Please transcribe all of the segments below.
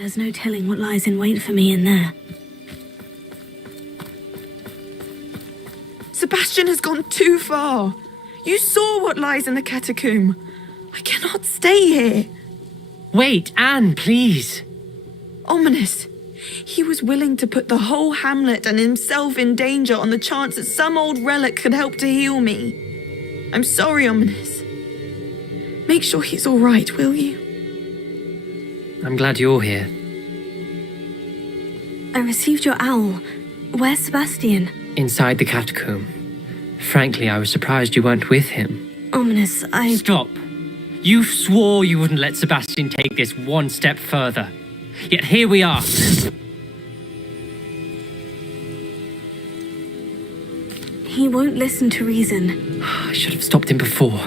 There's no telling what lies in wait for me in there. Sebastian has gone too far. You saw what lies in the catacomb. I cannot stay here. Wait, Anne, please. Ominous. He was willing to put the whole hamlet and himself in danger on the chance that some old relic could help to heal me. I'm sorry, Ominous. Make sure he's all right, will you? I'm glad you're here. I received your owl. Where's Sebastian? Inside the catacomb. Frankly, I was surprised you weren't with him. Ominous, Stop. You swore you wouldn't let Sebastian take this one step further. Yet here we are. He won't listen to reason. I should have stopped him before.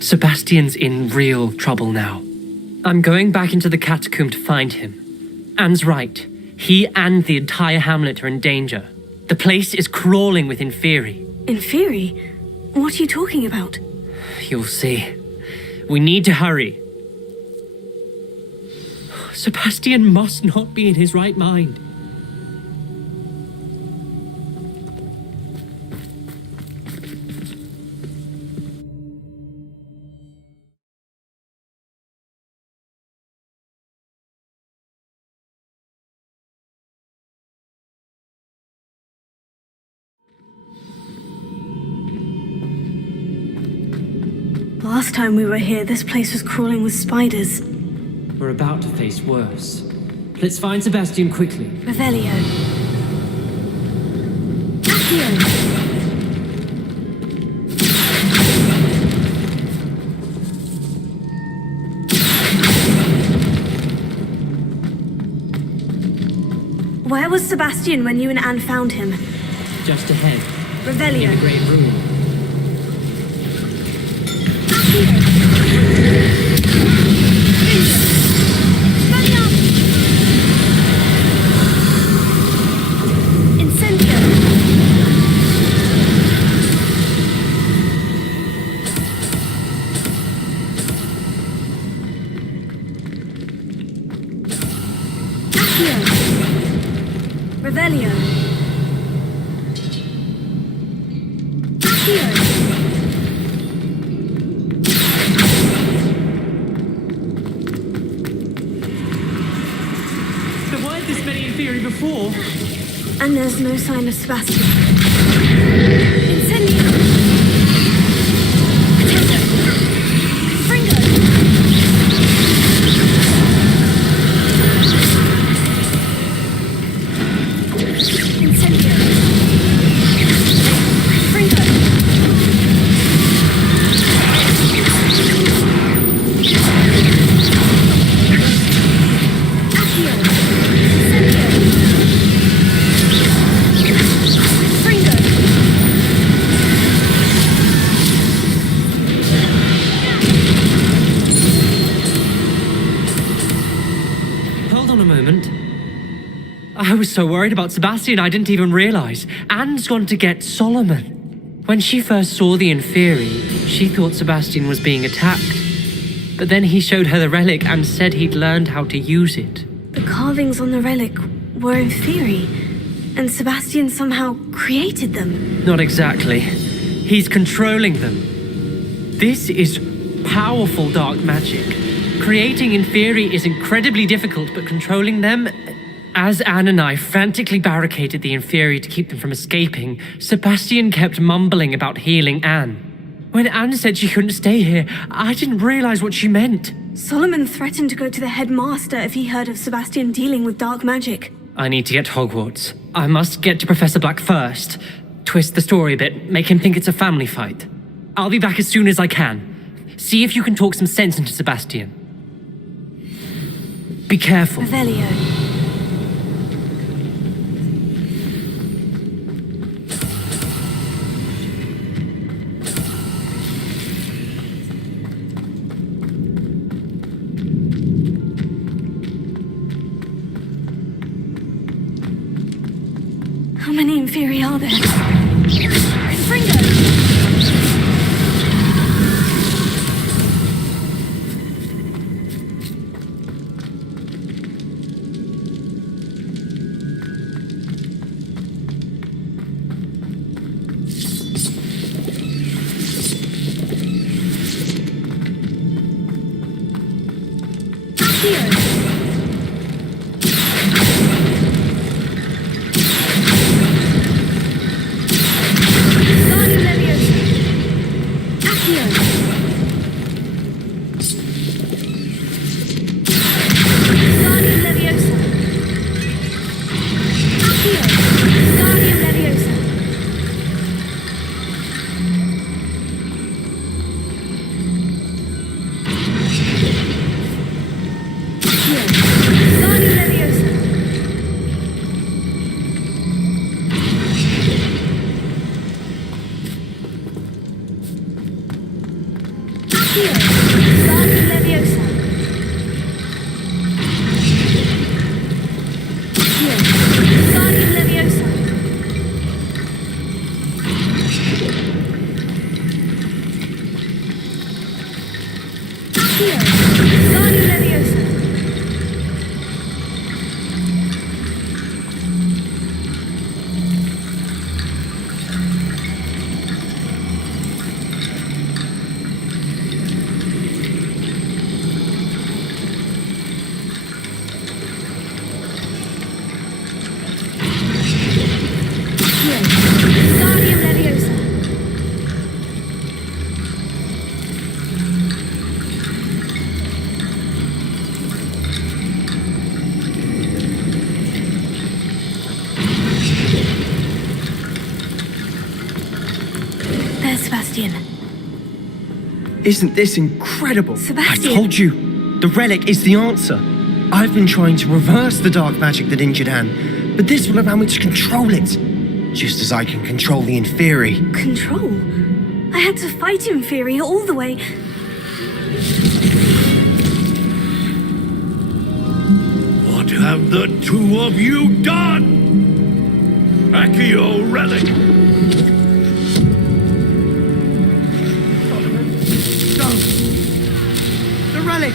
Sebastian's in real trouble now. I'm going back into the catacomb to find him. Anne's right. He and the entire hamlet are in danger. The place is crawling with Inferi. Inferi? What are you talking about? You'll see. We need to hurry. Sebastian must not be in his right mind. Last time we were here, this place was crawling with spiders. We're about to face worse. Let's find Sebastian quickly. Revelio. Accio! Where was Sebastian when you and Anne found him? Just ahead. Revelio. In the great room. Revelio. There weren't this many in theory before. And there's no sign of Sebastian. Incendio! Fringo! Incendio! Fringo! I was so worried about Sebastian I didn't even realize. Anne's gone to get Solomon. When she first saw the Inferi, she thought Sebastian was being attacked. But then he showed her the relic and said he'd learned how to use it. The carvings on the relic were Inferi, and Sebastian somehow created them. Not exactly. He's controlling them. This is powerful dark magic. Creating Inferi is incredibly difficult, but controlling them... As Anne and I frantically barricaded the Inferi to keep them from escaping, Sebastian kept mumbling about healing Anne. When Anne said she couldn't stay here, I didn't realize what she meant. Solomon threatened to go to the headmaster if he heard of Sebastian dealing with dark magic. I need to get to Hogwarts. I must get to Professor Black first. Twist the story a bit, make him think it's a family fight. I'll be back as soon as I can. See if you can talk some sense into Sebastian. Be careful. Revelio. How many Inferi are there? Fringo! Accio. Guardian Leviosa. Accio. Guardian Leviosa. Guardian Leviosa. There's Sebastian. Isn't this incredible? Sebastian. I told you, the relic is the answer. I've been trying to reverse the dark magic that injured Anne, but this will allow me to control it, just as I can control the Inferi. Control? I had to fight him, Fury, all the way. What have the two of you done? Accio Relic! No! The relic!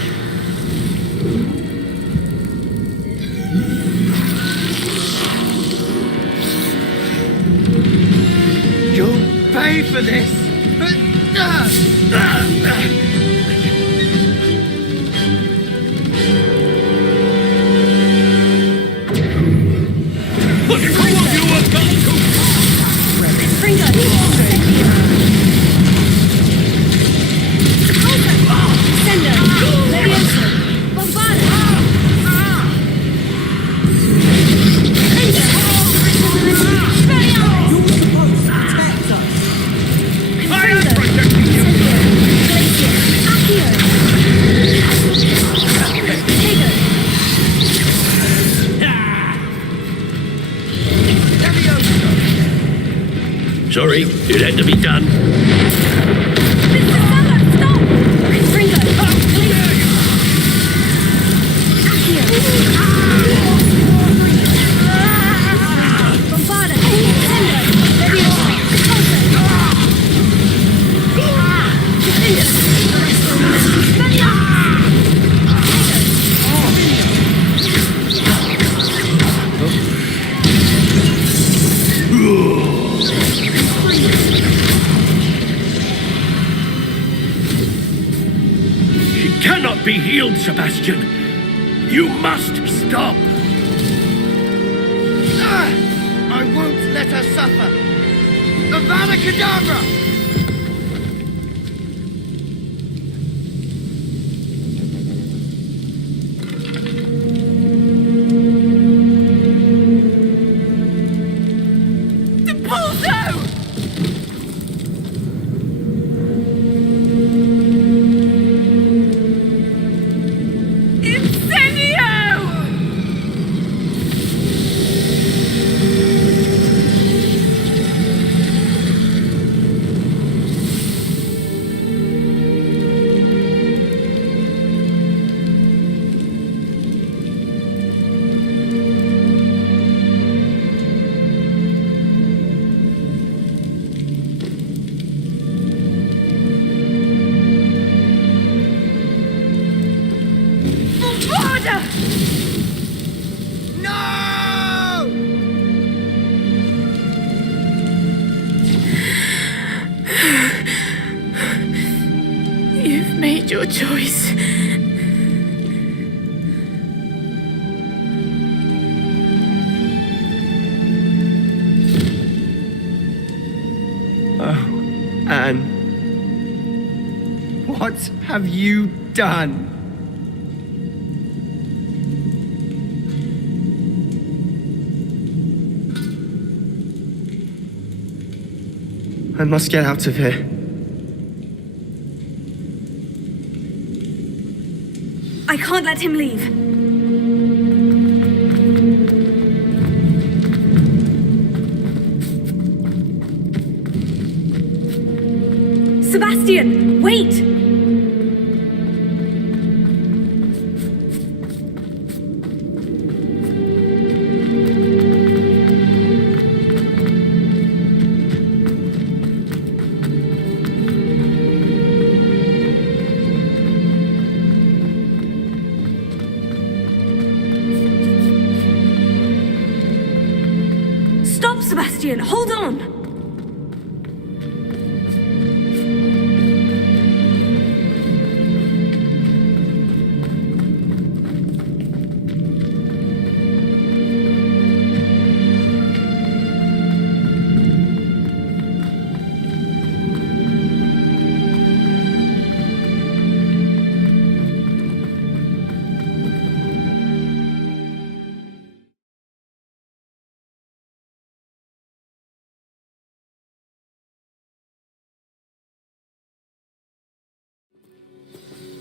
You'll pay for this! The two of you have gone too far! Ringo! Sender! Leviosa! Bombarda! I am protecting you! Sorry, it had to be done. Stop! Ringo! Bombarda! Sender! Leviosa! She cannot be healed, Sebastian. You must stop. I won't let her suffer! Avada Kedavra! You've made your choice. Anne, what have you done? I must get out of here. I can't let him leave. Sebastian, wait! Sebastian, hold on!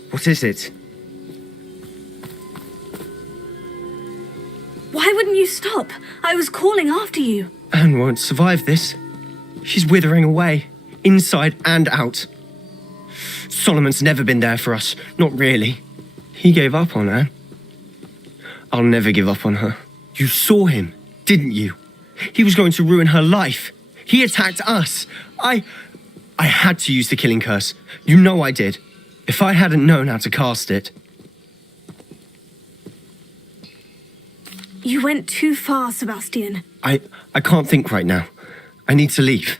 What is it? Why wouldn't you stop? I was calling after you. Anne won't survive this. She's withering away, inside and out. Solomon's never been there for us, not really. He gave up on Anne. I'll never give up on her. You saw him, didn't you? He was going to ruin her life. He attacked us. I had to use the killing curse. You know I did. If I hadn't known how to cast it... You went too far, Sebastian. I can't think right now. I need to leave.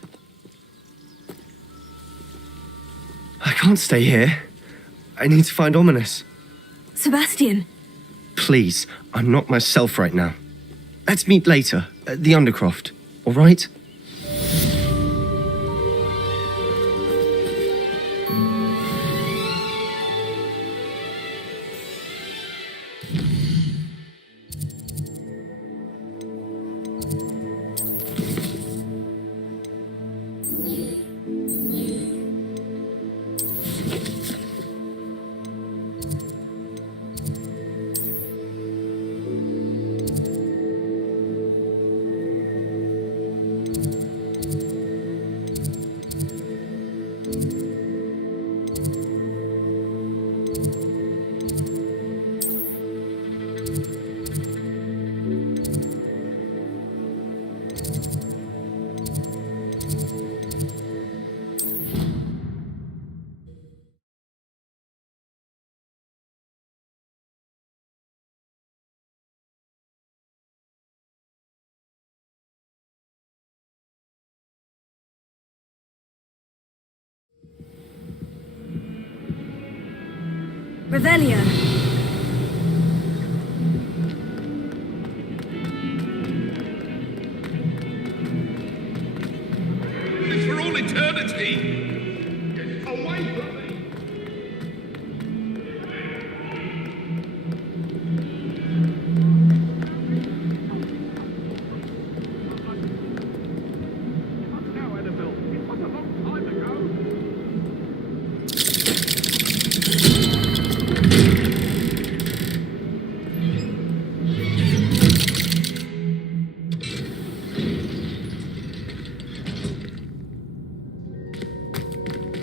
I can't stay here. I need to find Ominous. Sebastian. Please, I'm not myself right now. Let's meet later, at the Undercroft, all right? Revelio. It's for all eternity! Get away from me! Now, Annabelle, it was a long time ago!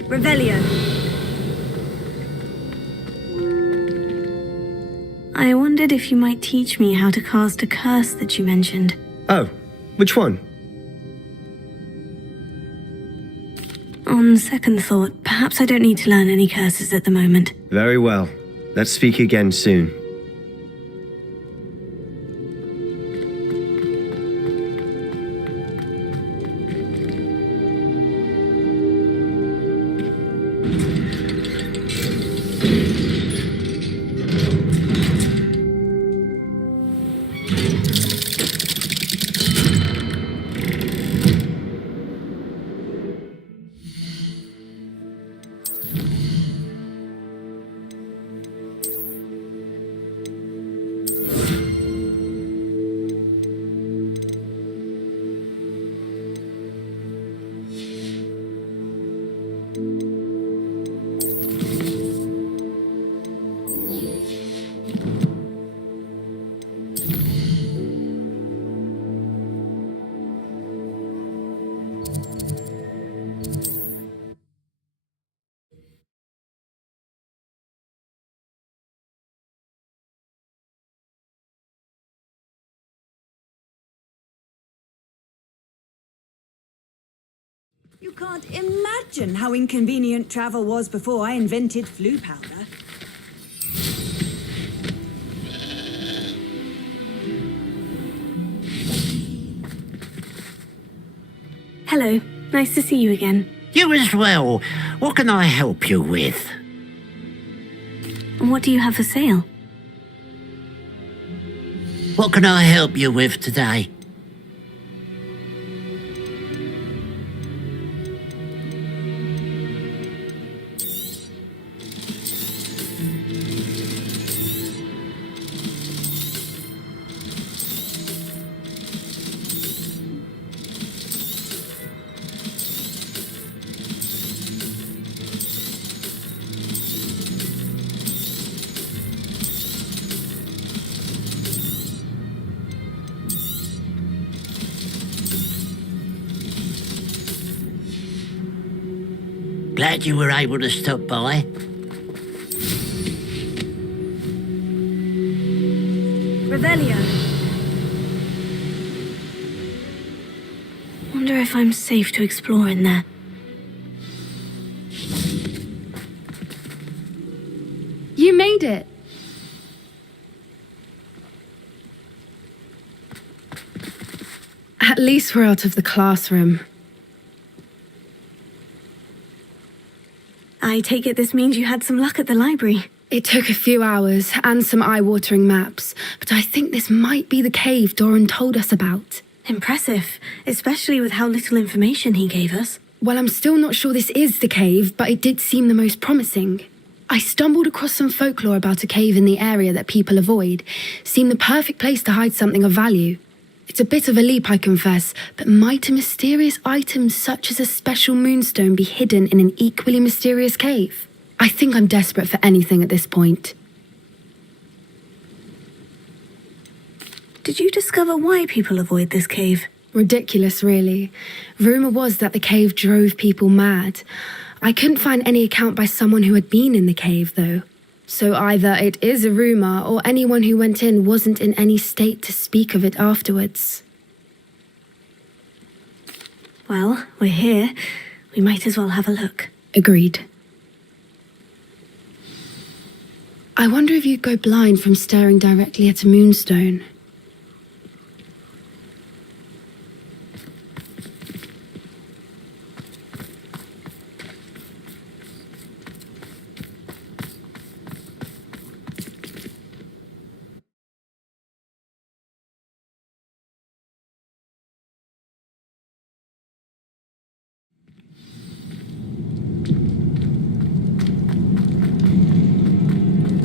Revelio. I wondered if you might teach me how to cast a curse that you mentioned. Oh, which one? On second thought, perhaps I don't need to learn any curses at the moment. Very well. Let's speak again soon. You can't imagine how inconvenient travel was before I invented flu powder. Hello. Nice to see you again. You as well. What can I help you with? And what do you have for sale? What can I help you with today? Glad you were able to stop by. Revelio. Wonder if I'm safe to explore in there. You made it. At least we're out of the classroom. I take it this means you had some luck at the library. It took a few hours and some eye-watering maps, but I think this might be the cave Doran told us about. Impressive, especially with how little information he gave us. Well, I'm still not sure this is the cave, but it did seem the most promising. I stumbled across some folklore about a cave in the area that people avoid. Seemed the perfect place to hide something of value. It's a bit of a leap, I confess, but might a mysterious item such as a special moonstone be hidden in an equally mysterious cave? I think I'm desperate for anything at this point. Did you discover why people avoid this cave? Ridiculous, really. Rumour was that the cave drove people mad. I couldn't find any account by someone who had been in the cave, though. So either it is a rumour or anyone who went in wasn't in any state to speak of it afterwards. Well, we're here. We might as well have a look. Agreed. I wonder if you'd go blind from staring directly at a moonstone.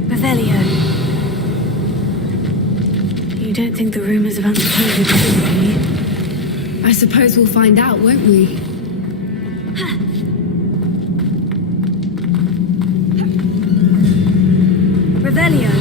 Revelio. You don't think the rumours about the cave are true, do you? I suppose we'll find out, won't we? Revelio.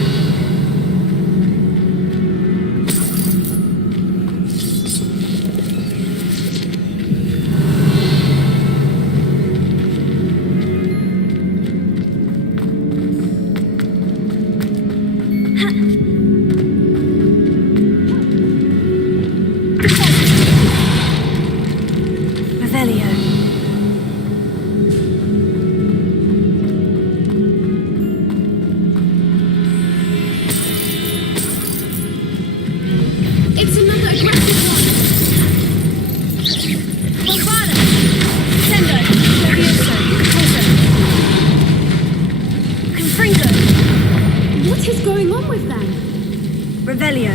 Revelio. It's another Gryffindor! Bakar! Centaur! Confringo. What is going on with them? Revelio.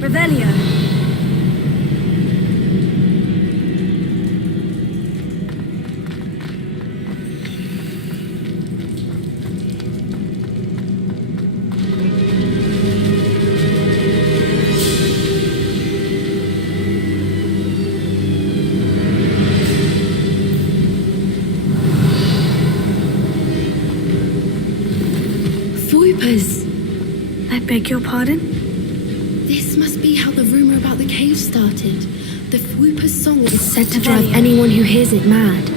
Revelio. Foipers! They're Beg your pardon? This must be how the rumor about the cave started. The Fwooper's song is said to drive anyone who hears it mad.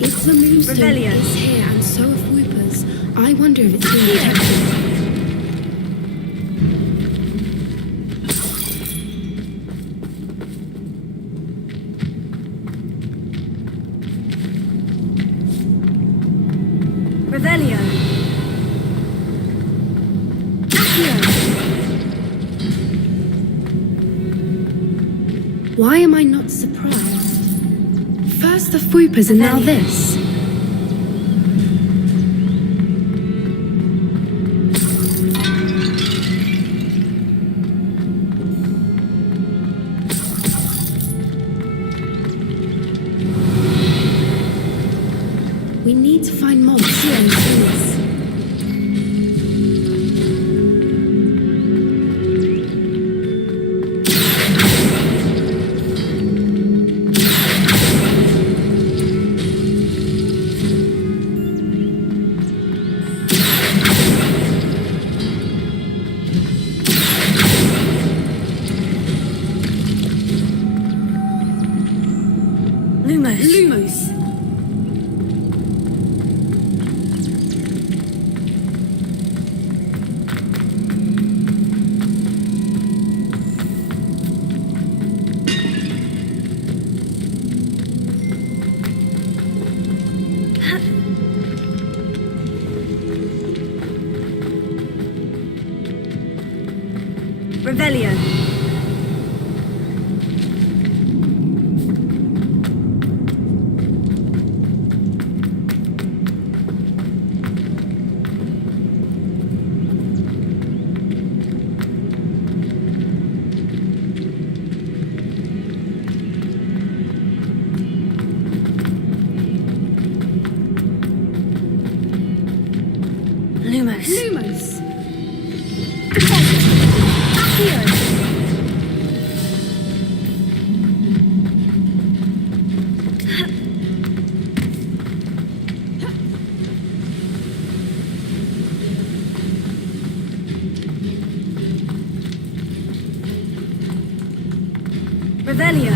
If the moonstone Rebellion. is here and so are Fwooper's, I wonder if it's being protected. Revelio. Why am I not surprised? First the Fwooper's and now this. We need to find mods and trees. Lumos. Revelio. Lumos. Lumos. Revelio.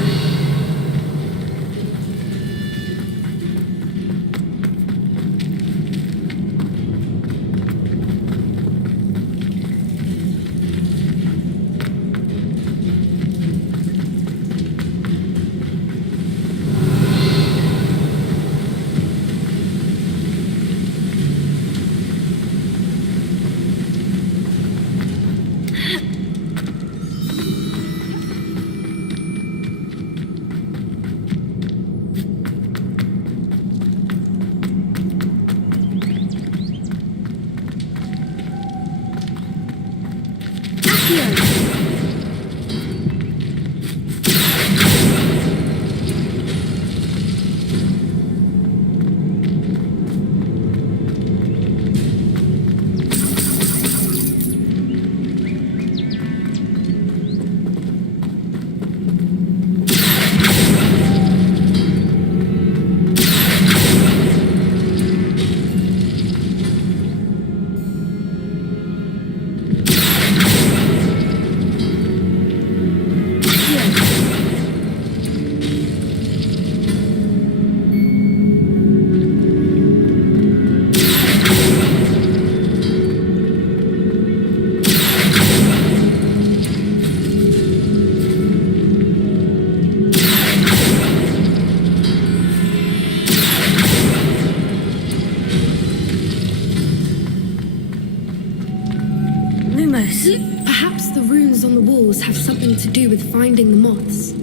Perhaps the runes on the walls have something to do with finding the moths.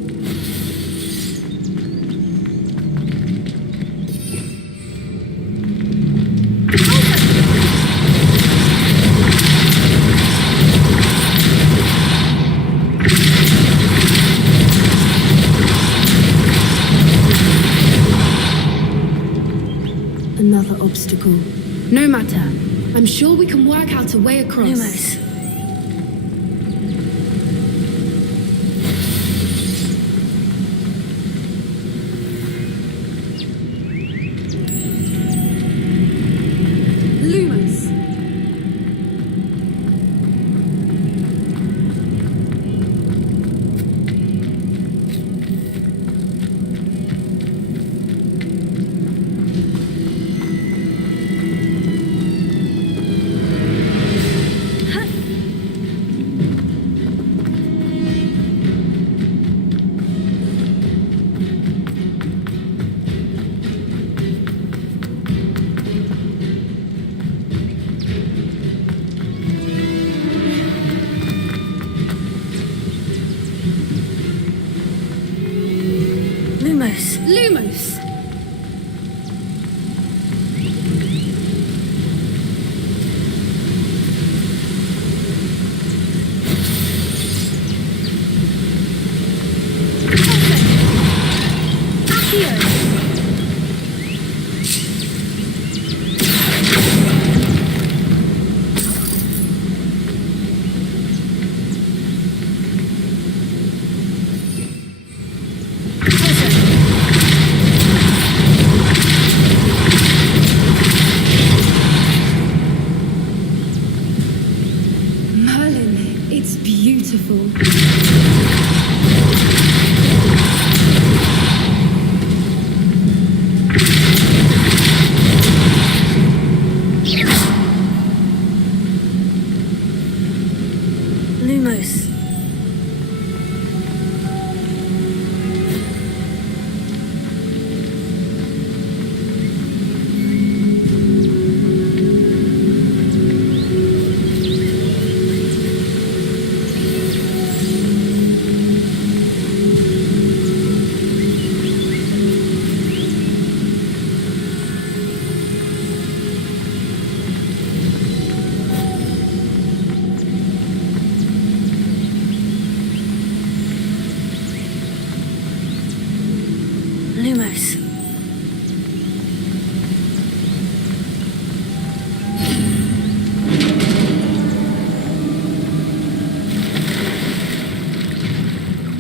obstacle. No matter. I'm sure we can work out a way across. Lumos. Lumos. Lumos. Lumos. Merlin, it's beautiful. Lumos. Lumos.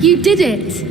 You did it!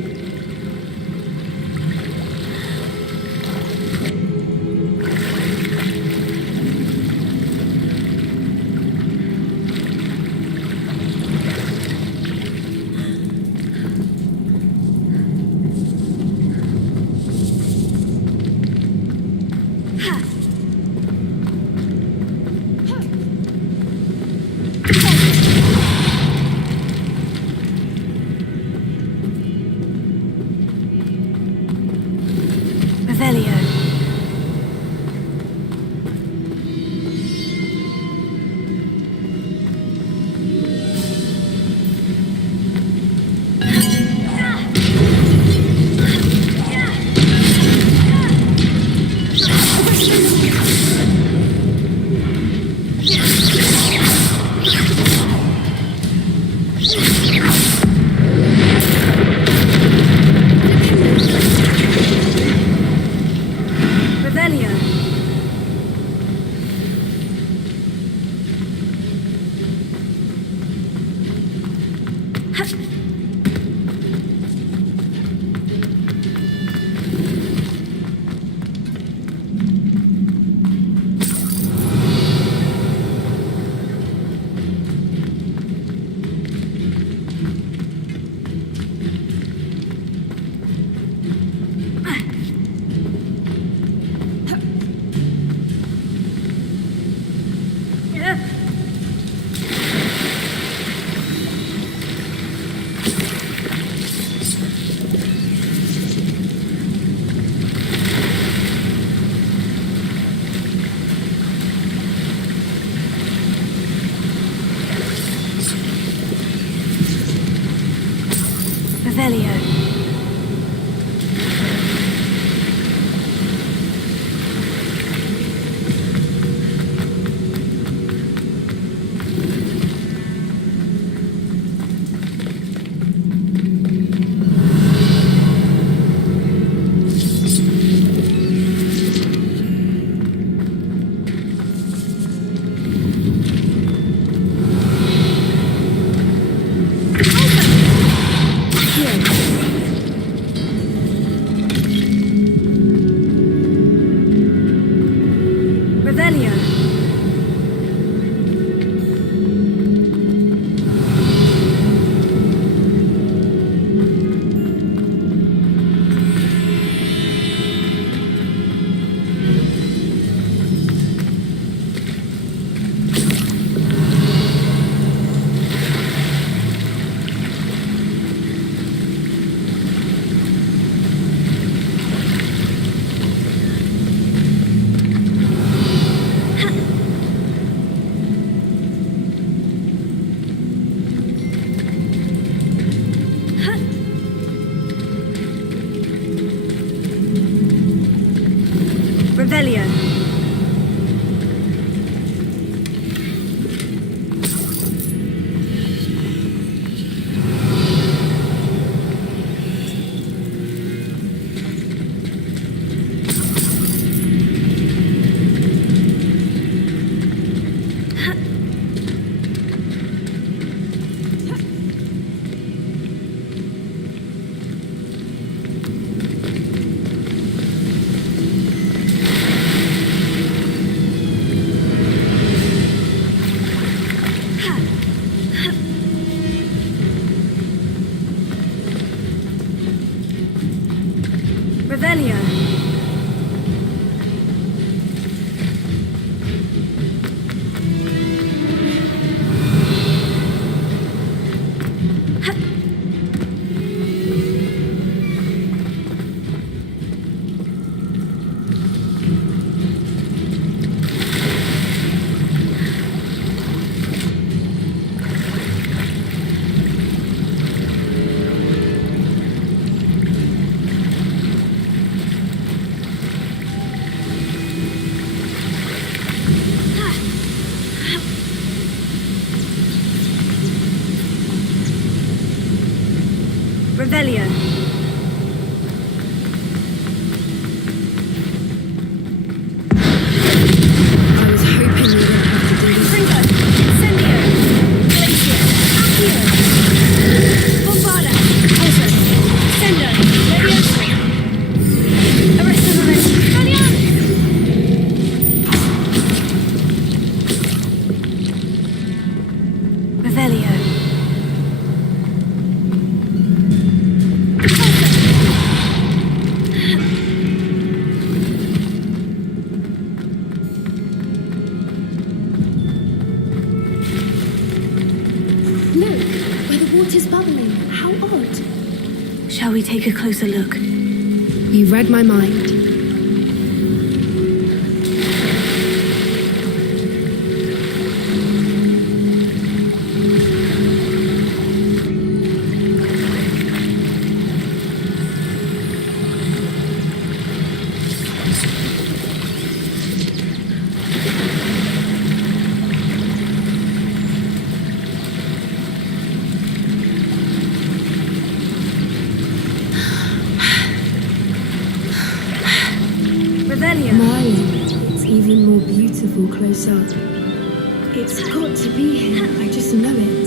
Revelio. Revelio. I was hoping we wouldn't have to do this. Fringo. Incendio. Glacier. Accio. Bombarda. Ultra. Sendo. Leviosa. Arresto Lorenzo. Valiant. Revelio. Look, where the water's bubbling. How odd. Shall we take a closer look? You read my mind. Revelio. Marlin, it's even more beautiful close up. It's got to be here. I just know it.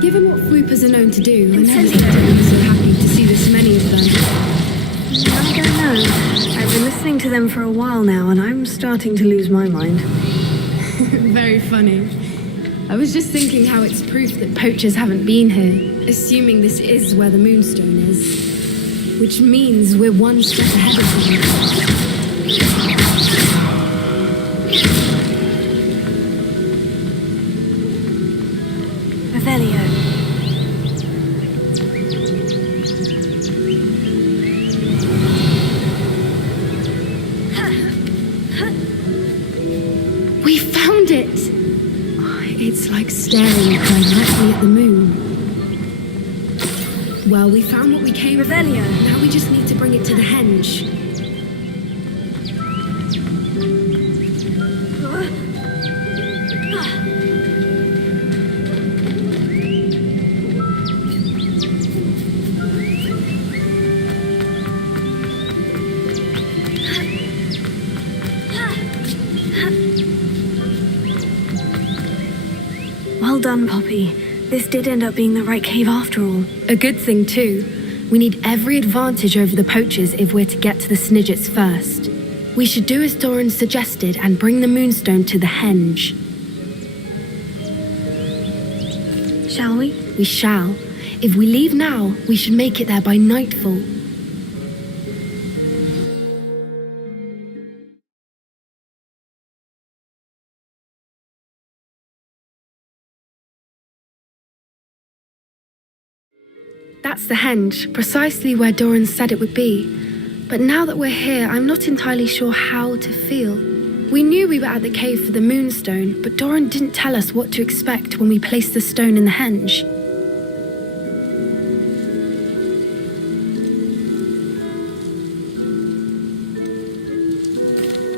Given what Fwoopers are known to do, I never thought I'd be so happy to see this many of them. I don't know. I've been listening to them for a while now, and I'm starting to lose my mind. Very funny. I was just thinking how it's proof that poachers haven't been here, assuming this is where the Moonstone is. Which means we're one step ahead of them. Revelio. We found it! It's like staring directly at the moon. Well, we found what we came for. Revelio. Now we just need to bring it to the henge. Well done, Poppy. This did end up being the right cave after all. A good thing, too. We need every advantage over the poachers if we're to get to the Snidgets first. We should do as Doran suggested and bring the Moonstone to the henge. Shall we? We shall. If we leave now, we should make it there by nightfall. That's the henge, precisely where Doran said it would be. But now that we're here, I'm not entirely sure how to feel. We knew we were at the cave for the Moonstone, but Doran didn't tell us what to expect when we placed the stone in the henge.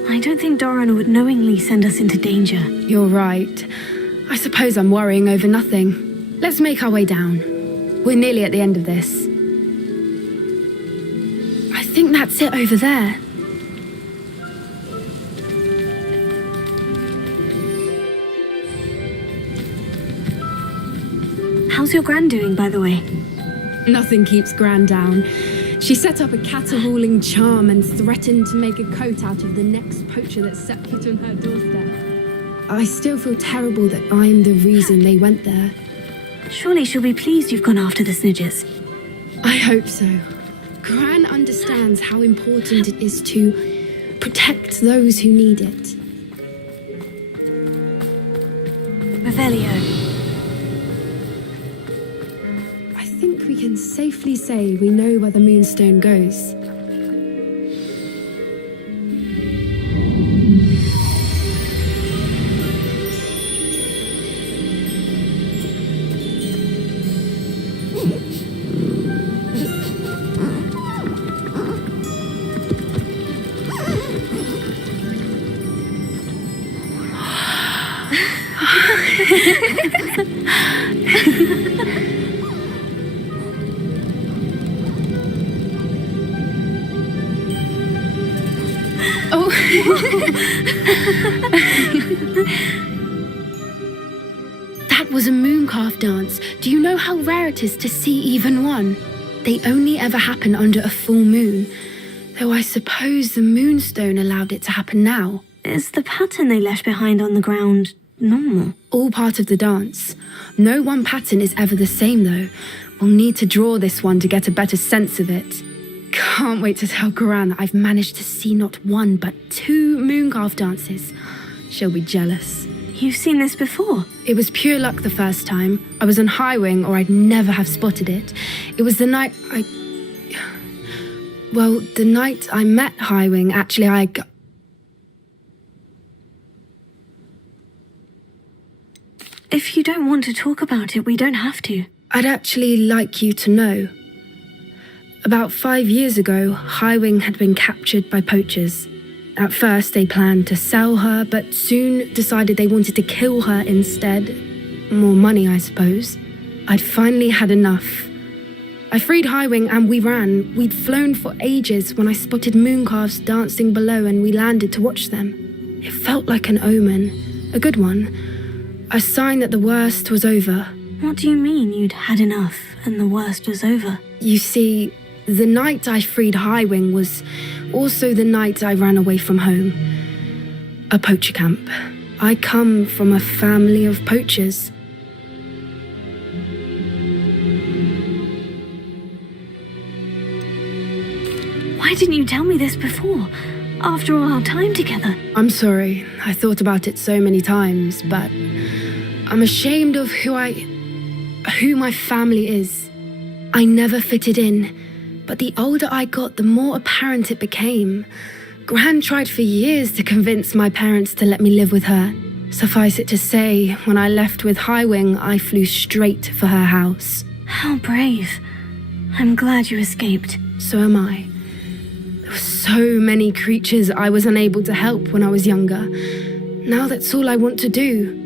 I don't think Doran would knowingly send us into danger. You're right. I suppose I'm worrying over nothing. Let's make our way down. We're nearly at the end of this. I think that's it over there. How's your gran doing, by the way? Nothing keeps Gran down. She set up a caterwauling charm and threatened to make a coat out of the next poacher that set foot on her doorstep. I still feel terrible that I'm the reason they went there. Surely she'll be pleased you've gone after the Snidgers. I hope so. Gran understands how important it is to protect those who need it. Revelio. I think we can safely say we know where the Moonstone goes. Oh. That was a mooncalf dance. Do you know how rare it is to see even one? They only ever happen under a full moon. Though I suppose the Moonstone allowed it to happen now. Is the pattern they left behind on the ground normal? All part of the dance. No one pattern is ever the same, though. We'll need to draw this one to get a better sense of it. Can't wait to tell Gran that I've managed to see not one, but 2 mooncalf dances. She'll be jealous. You've seen this before? It was pure luck the first time. I was on Highwing, or I'd never have spotted it. It was the night the night I met Highwing, actually, If you don't want to talk about it, we don't have to. I'd actually like you to know. About 5 years ago, Highwing had been captured by poachers. At first, they planned to sell her, but soon decided they wanted to kill her instead. More money, I suppose. I'd finally had enough. I freed Highwing and we ran. We'd flown for ages when I spotted mooncalves dancing below and we landed to watch them. It felt like an omen, a good one. A sign that the worst was over. What do you mean you'd had enough and the worst was over? You see, the night I freed Highwing was also the night I ran away from home. A poacher camp. I come from a family of poachers. Why didn't you tell me this before? After all our time together. I'm sorry. I thought about it so many times, but I'm ashamed of who my family is. I never fitted in, but the older I got, the more apparent it became. Gran tried for years to convince my parents to let me live with her. Suffice it to say, when I left with Highwing, I flew straight for her house. How brave. I'm glad you escaped. So am I. There were so many creatures I was unable to help when I was younger. Now that's all I want to do.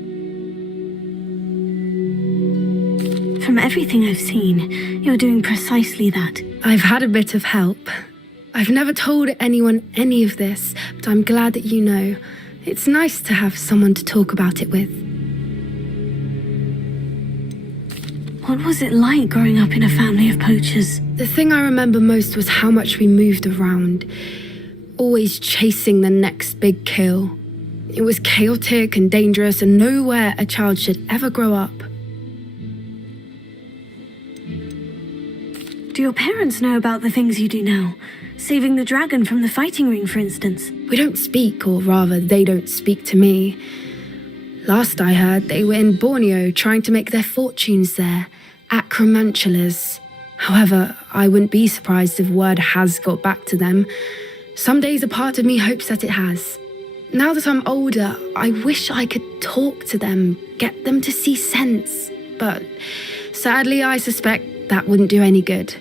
From everything I've seen, you're doing precisely that. I've had a bit of help. I've never told anyone any of this, but I'm glad that you know. It's nice to have someone to talk about it with. What was it like growing up in a family of poachers? The thing I remember most was how much we moved around, always chasing the next big kill. It was chaotic and dangerous, and nowhere a child should ever grow up. Do your parents know about the things you do now? Saving the dragon from the fighting ring, for instance. We don't speak, or rather, they don't speak to me. Last I heard, they were in Borneo trying to make their fortunes there, acromantulas. However, I wouldn't be surprised if word has got back to them. Some days a part of me hopes that it has. Now that I'm older, I wish I could talk to them, get them to see sense. But sadly, I suspect that wouldn't do any good.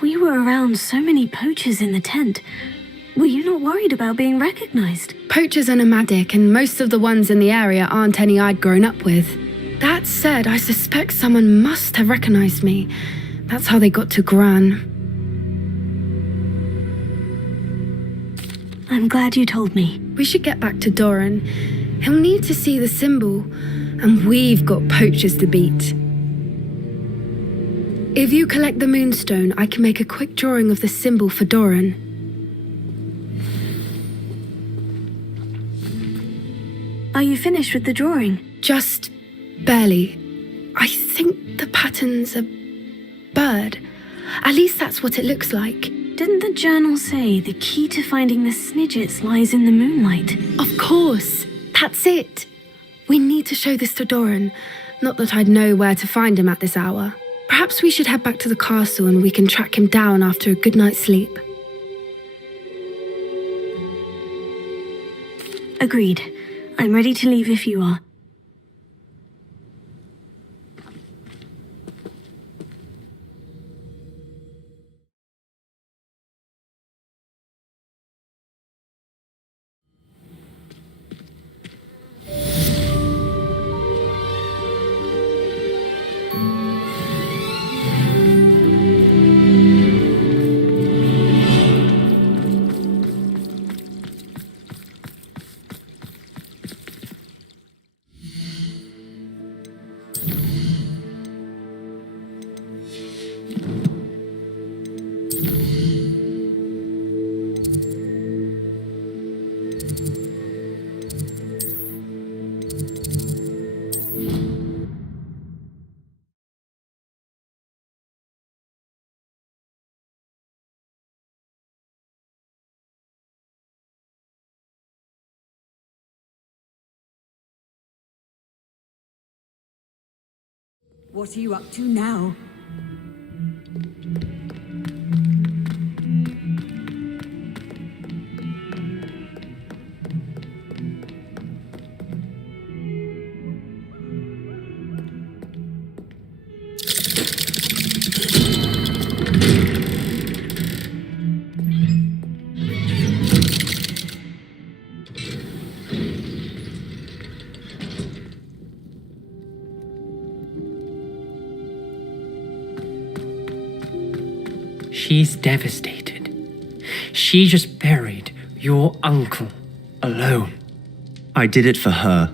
We were around so many poachers in the tent. Were you not worried about being recognized? Poachers are nomadic, and most of the ones in the area aren't any I'd grown up with. That said, I suspect someone must have recognized me. That's how they got to Gran. I'm glad you told me. We should get back to Doran. He'll need to see the symbol. and we've got poachers to beat. If you collect the Moonstone, I can make a quick drawing of the symbol for Doran. Are you finished with the drawing? Just barely. I think the pattern's a bird. At least that's what it looks like. Didn't the journal say the key to finding the Snidgets lies in the moonlight? Of course. That's it. We need to show this to Doran. Not that I'd know where to find him at this hour. Perhaps we should head back to the castle and we can track him down after a good night's sleep. Agreed. I'm ready to leave if you are. What are you up to now? She's devastated. She just buried your uncle alone. I did it for her.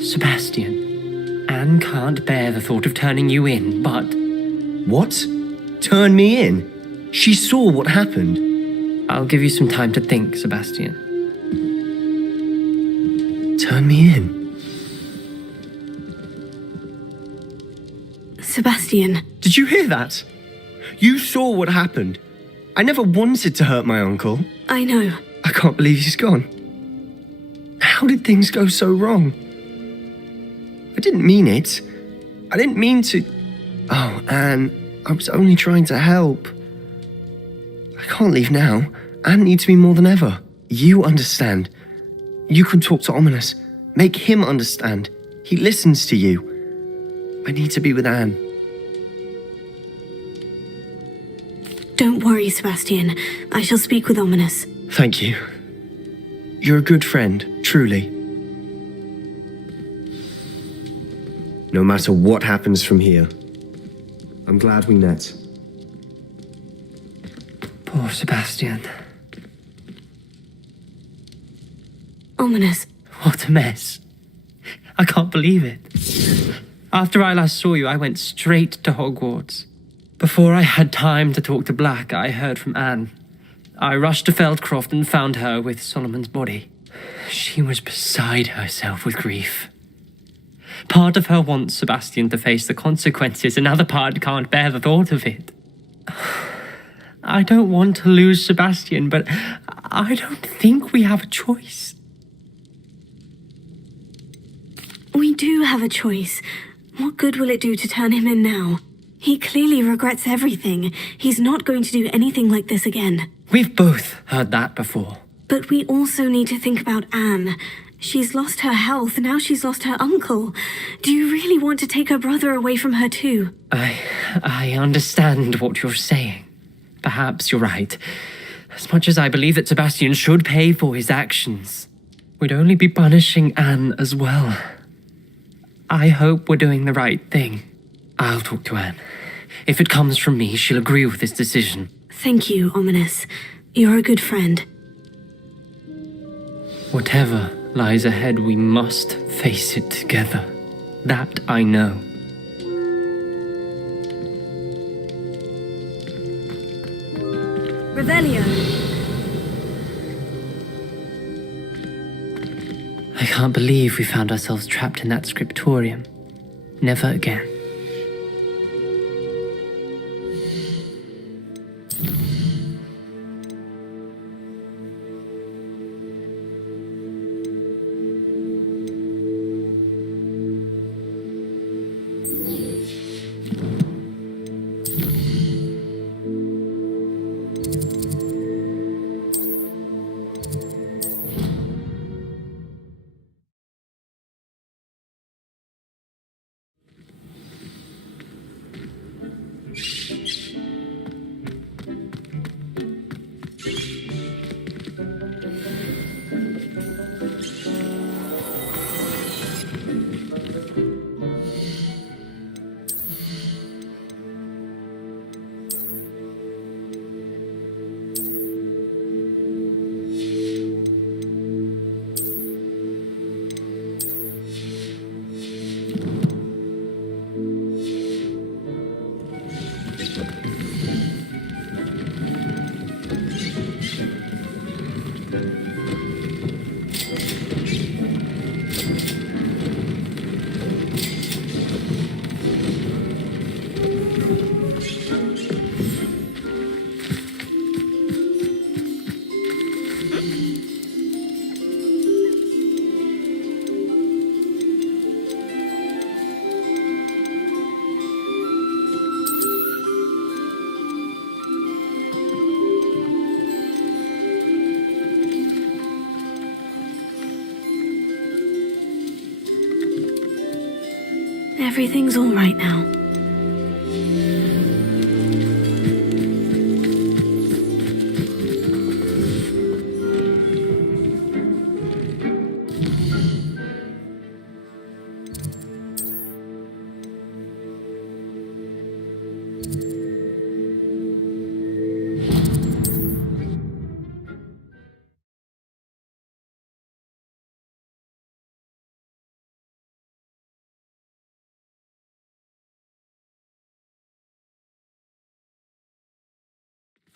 Sebastian, Anne can't bear the thought of turning you in, but... What? Turn me in? She saw what happened. I'll give you some time to think, Sebastian. Turn me in? Sebastian. Did you hear that? You saw what happened. I never wanted to hurt my uncle. I know. I can't believe he's gone. How did things go so wrong? I didn't mean it. I didn't mean to... Oh, Anne, I was only trying to help. I can't leave now. Anne needs me more than ever. You understand. You can talk to Ominous. Make him understand. He listens to you. I need to be with Anne. Don't worry, Sebastian. I shall speak with Ominous. Thank you. You're a good friend, truly. No matter what happens from here, I'm glad we met. Poor Sebastian. Ominous. What a mess. I can't believe it. After I last saw you, I went straight to Hogwarts. Before I had time to talk to Black, I heard from Anne. I rushed to Feldcroft and found her with Solomon's body. She was beside herself with grief. Part of her wants Sebastian to face the consequences, another part can't bear the thought of it. I don't want to lose Sebastian, but I don't think we have a choice. We do have a choice. What good will it do to turn him in now? He clearly regrets everything. He's not going to do anything like this again. We've both heard that before. But we also need to think about Anne. She's lost her health, now she's lost her uncle. Do you really want to take her brother away from her too? I understand what you're saying. Perhaps you're right. As much as I believe that Sebastian should pay for his actions, we'd only be punishing Anne as well. I hope we're doing the right thing. I'll talk to Anne. If it comes from me, she'll agree with this decision. Thank you, Ominous. You're a good friend. Whatever lies ahead, we must face it together. That I know. Revelio. I can't believe we found ourselves trapped in that scriptorium. Never again. Everything's all right now.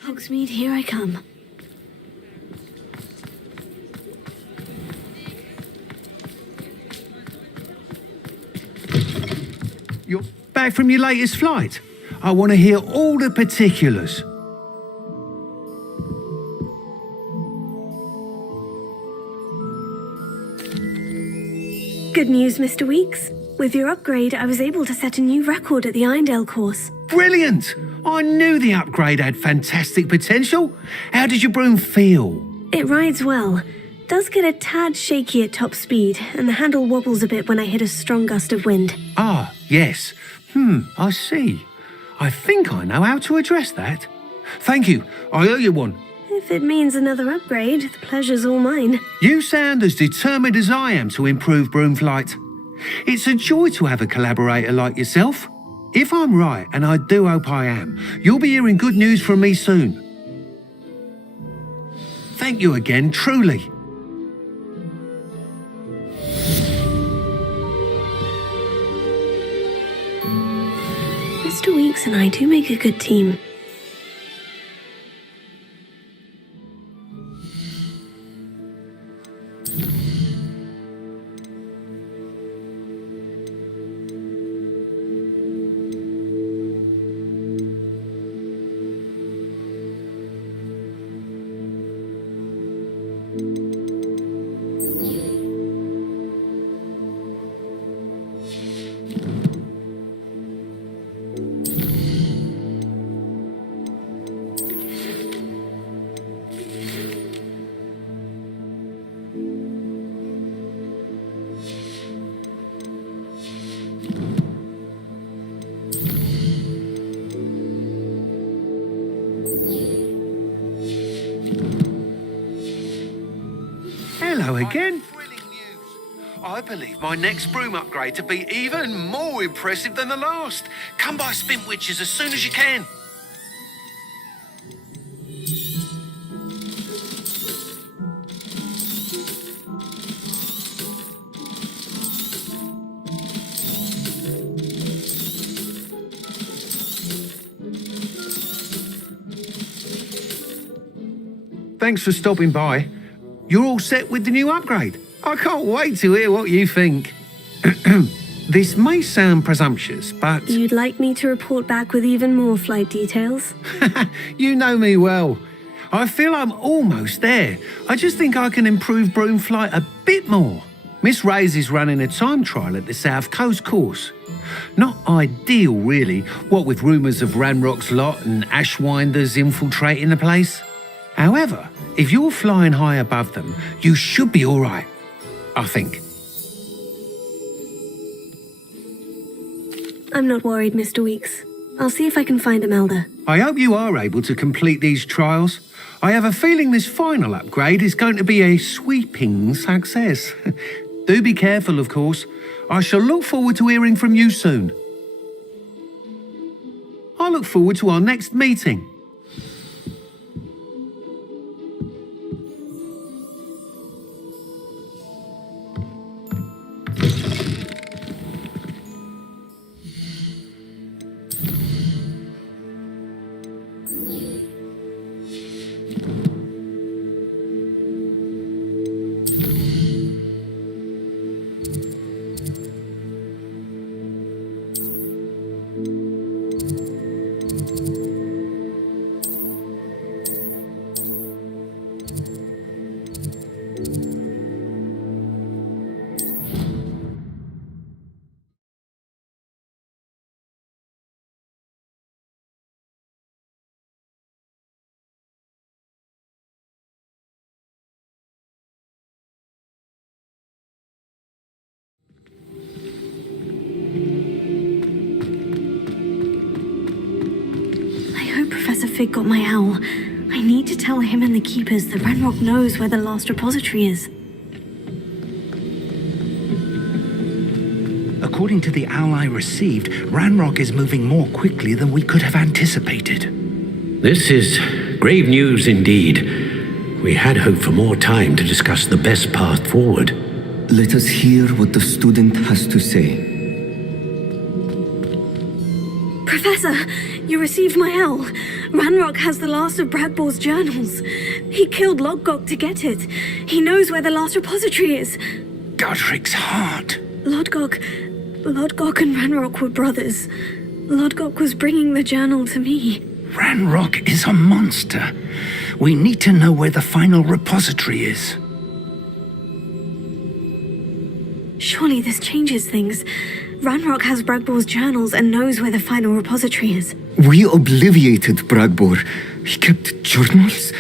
Hogsmeade, here I come. You're back from your latest flight? I want to hear all the particulars. Good news, Mr. Weeks. With your upgrade, I was able to set a new record at the Irondale course. Brilliant! I knew the upgrade had fantastic potential. How did your broom feel? It rides well. Does get a tad shaky at top speed, and the handle wobbles a bit when I hit a strong gust of wind. Ah, yes. I see. I think I know how to address that. Thank you. I owe you one. If it means another upgrade, the pleasure's all mine. You sound as determined as I am to improve broom flight. It's a joy to have a collaborator like yourself. If I'm right, and I do hope I am, you'll be hearing good news from me soon. Thank you again, truly. Mr. Weeks and I do make a good team. Hello again. I believe my next broom upgrade to be even more impressive than the last. Come by Spintwitches as soon as you can. Thanks for stopping by. You're all set with the new upgrade. I can't wait to hear what you think. This may sound presumptuous, but You'd like me to report back with even more flight details? you know me well. I feel I'm almost there. I just think I can improve broom flight a bit more. Miss Ray's is running a time trial at the South Coast course. Not ideal, really, what with rumours of Ranrok's lot and Ashwinders infiltrating the place. However, if you're flying high above them, you should be all right, I think. I'm not worried, Mr. Weeks. I'll see if I can find Imelda. I hope you are able to complete these trials. I have a feeling this final upgrade is going to be a sweeping success. Do be careful, of course. I shall look forward to hearing from you soon. I look forward to our next meeting. Professor Fig got my owl. I need to tell him and the Keepers that Ranrok knows where the last repository is. According to the owl I received, Ranrok is moving more quickly than we could have anticipated. This is grave news indeed. We had hoped for more time to discuss the best path forward. Let us hear what the student has to say. Professor, you received my owl. Ranrok has the last of Bragbor's journals. He killed Lodgok to get it. He knows where the last repository is. Godric's heart. Lodgok and Ranrok were brothers. Lodgok was bringing the journal to me. Ranrok is a monster. We need to know where the final repository is. Surely this changes things. Ranrok has Bragbor's journals and knows where the final repository is. We obliviated Bragbor. He kept journals?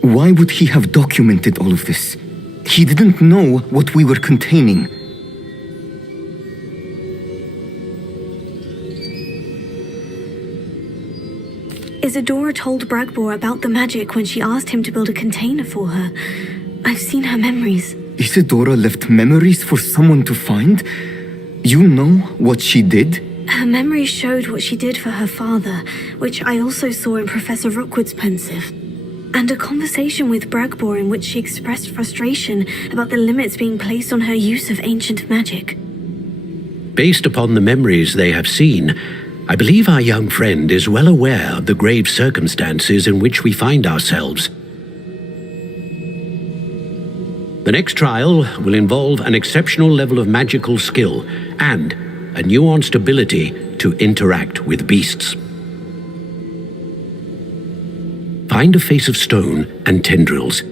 Why would he have documented all of this? He didn't know what we were containing. Isadora told Bragbor about the magic when she asked him to build a container for her. I've seen her memories. Isadora left memories for someone to find? You know what she did? Her memories showed what she did for her father, which I also saw in Professor Rookwood's pensive. And a conversation with Bragbor in which she expressed frustration about the limits being placed on her use of ancient magic. Based upon the memories they have seen, I believe our young friend is well aware of the grave circumstances in which we find ourselves. The next trial will involve an exceptional level of magical skill and a nuanced ability to interact with beasts. Find a face of stone and tendrils.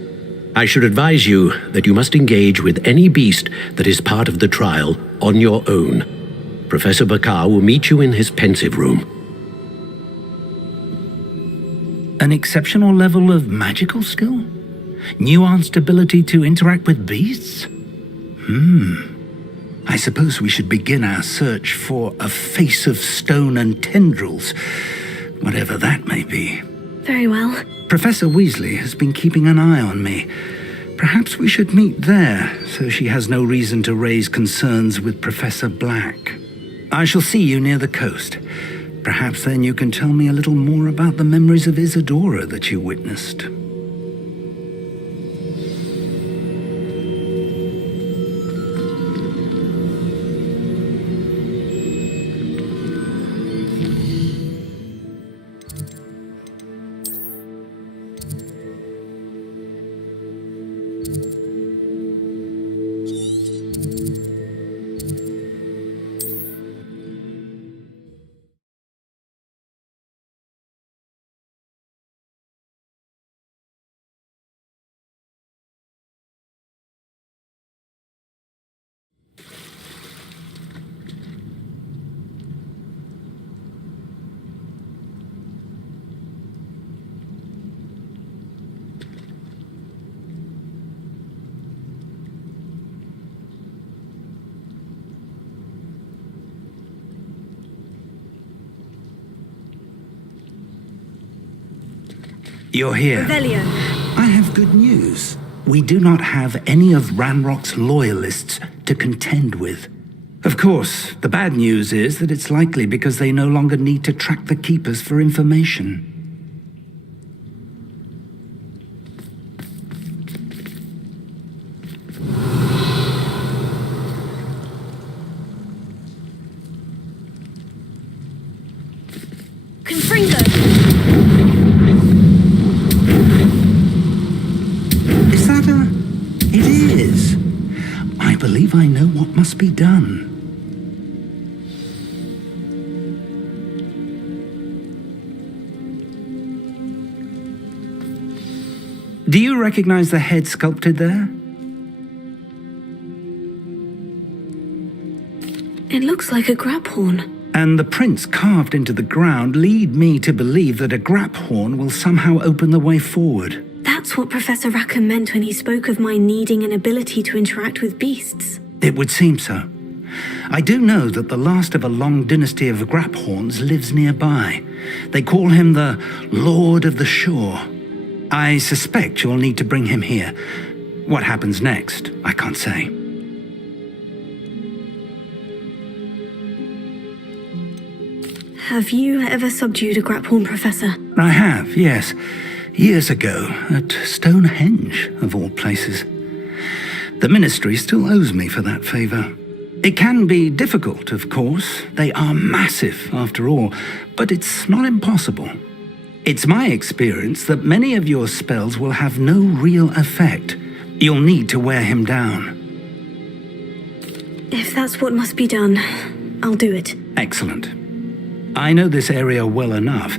I should advise you that you must engage with any beast that is part of the trial on your own. Professor Bakar will meet you in his pensive room. An exceptional level of magical skill? Nuanced ability to interact with beasts? I suppose we should begin our search for a face of stone and tendrils, whatever that may be. Very well. Professor Weasley has been keeping an eye on me. Perhaps we should meet there, so she has no reason to raise concerns with Professor Black. I shall see you near the coast. Perhaps then you can tell me a little more about the memories of Isadora that you witnessed. You're here. Revelio. I have good news. We do not have any of Ranrock's loyalists to contend with. Of course, the bad news is that it's likely because they no longer need to track the Keepers for information. Confringo. Is that a... It is. I believe I know what must be done. Do you recognize the head sculpted there? It looks like a graphorn. And the prints carved into the ground lead me to believe that a graphorn will somehow open the way forward. That's what Professor Rackham meant when he spoke of my needing an ability to interact with beasts. It would seem so. I do know that the last of a long dynasty of graphorns lives nearby. They call him the Lord of the Shore. I suspect you'll need to bring him here. What happens next, I can't say. Have you ever subdued a graphorn, Professor? I have, yes. Years ago, at Stonehenge, of all places. The Ministry still owes me for that favor. It can be difficult, of course. They are massive, after all, but it's not impossible. It's my experience that many of your spells will have no real effect. You'll need to wear him down. If that's what must be done, I'll do it. Excellent. I know this area well enough.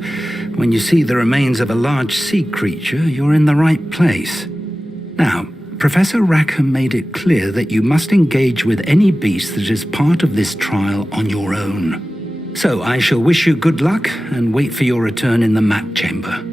When you see the remains of a large sea creature, you're in the right place. Now, Professor Rackham made it clear that you must engage with any beast that is part of this trial on your own. So I shall wish you good luck and wait for your return in the map chamber.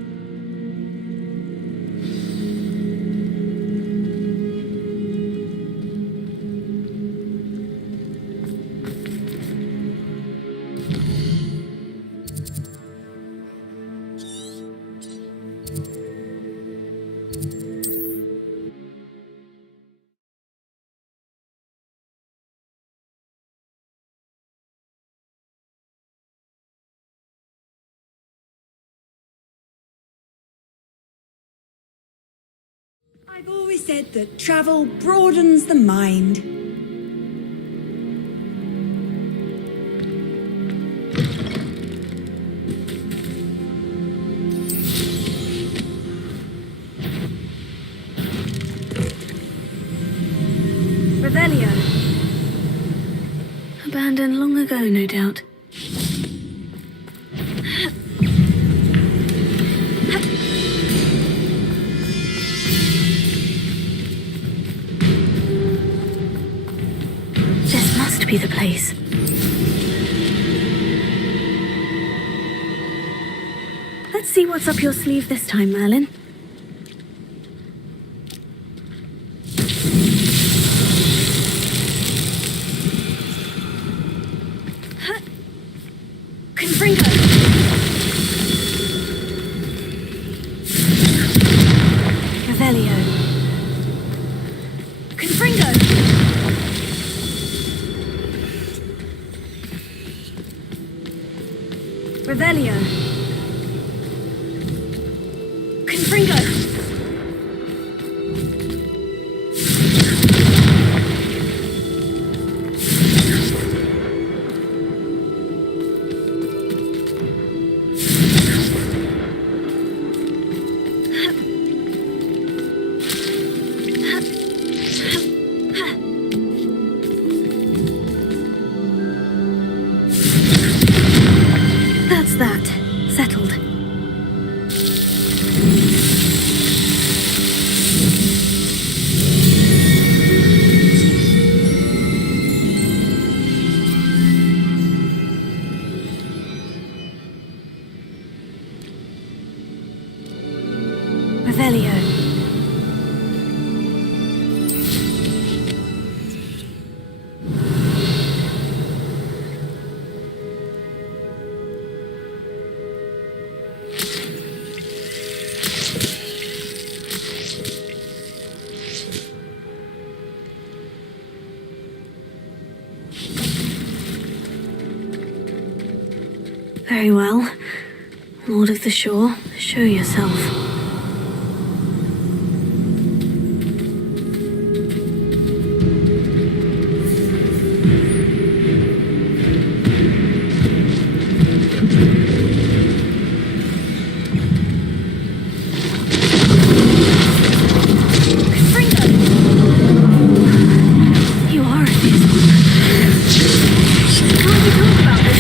I've always said that travel broadens the mind. Revelio. Abandoned long ago, no doubt. This must be the place. Let's see what's up your sleeve this time, Merlin. Confringo! Revelio. Confringo! Revelio. Confringo! That's that. Settled. Revelio. Very well. Lord of the Shore, show yourself. You are a fearsome. Can't we talk about this?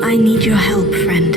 I need your help, friend.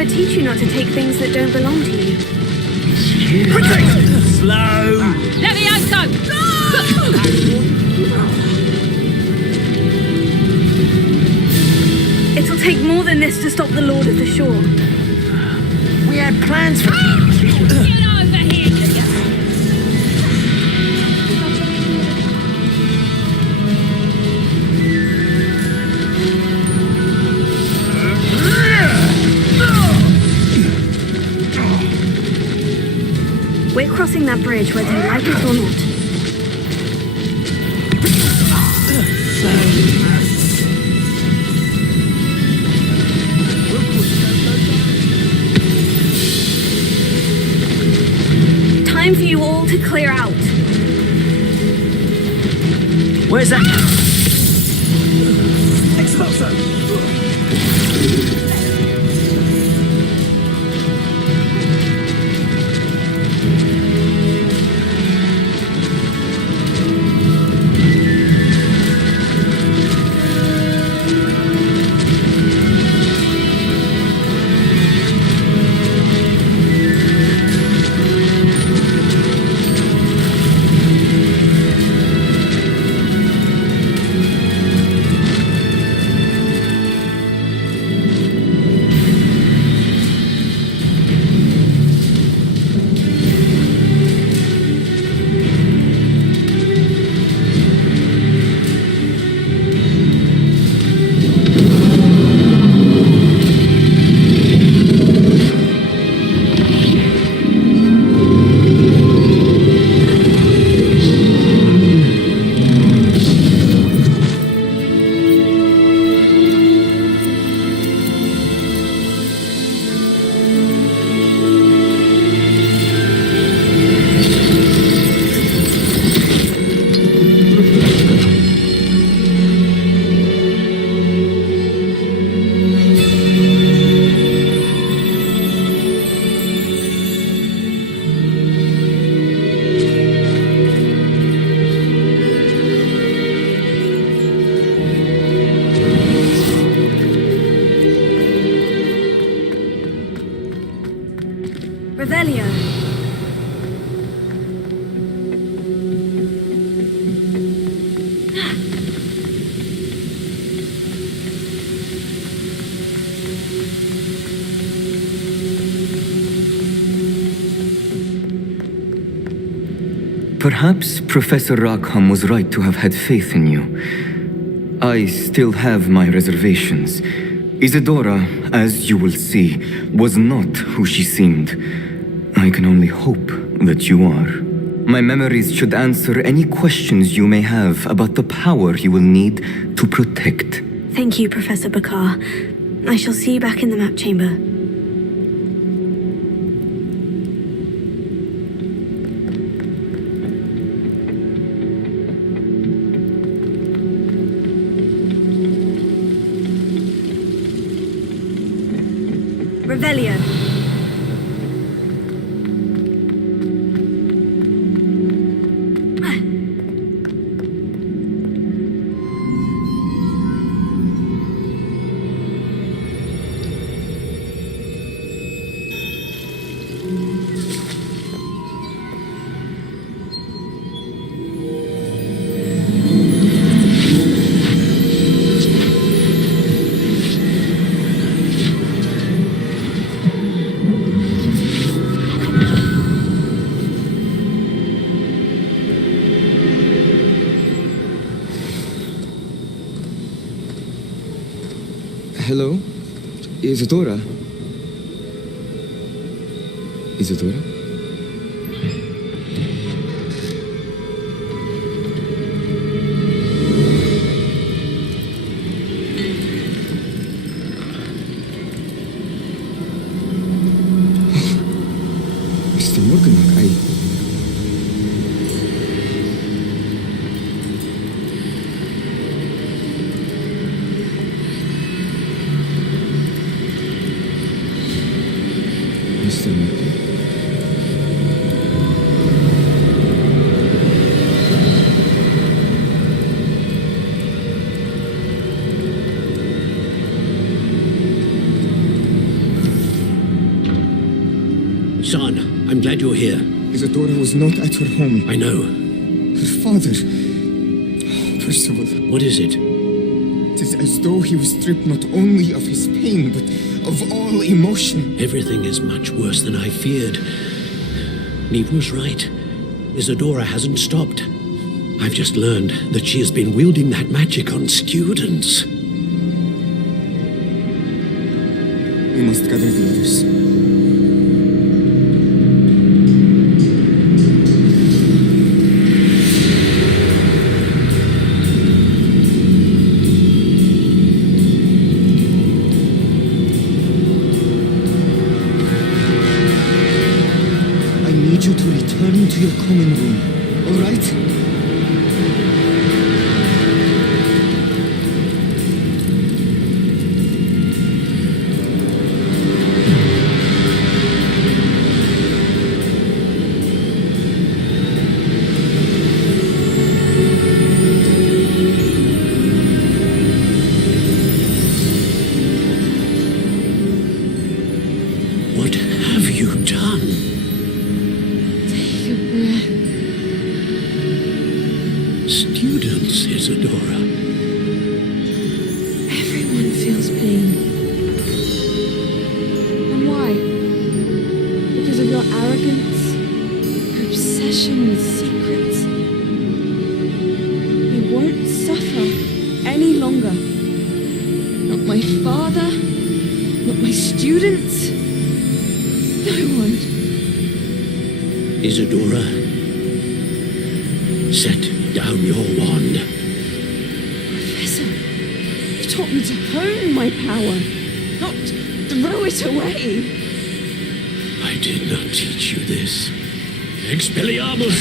Teach you not to take things that don't belong to you. Slow! Levioso! It'll take more than this to stop the Lord of the Shore. We had plans for... Get over here! We're crossing that bridge whether you like it or not. Time for you all to clear out. Where's that? Perhaps Professor Rackham was right to have had faith in you. I still have my reservations. Isadora, as you will see, was not who she seemed. I can only hope that you are. My memories should answer any questions you may have about the power you will need to protect. Thank you, Professor Bakar. I shall see you back in the map chamber. Revelio. Hello? Isadora? Isadora? Mr. Morganach, Mr. Morgan. Son, I'm glad you're here. Isadora was not at her home. I know. Her father... Percival. What is it? It is as though he was stripped not only of his pain, but of all emotion. Everything is much worse than I feared. Neve was right. Isadora hasn't stopped. I've just learned that she has been wielding that magic on students. We must gather the others. I need you to return to your common room, all right? What have you done? Students, Isadora. Everyone feels pain. And why? Because of your arrogance, your obsession with secrets. We won't suffer any longer. Not my father, not my students, no one. Isadora, set down your wand. Professor, you taught me to hone my power, not throw it away. I did not teach you this. Expelliarmus!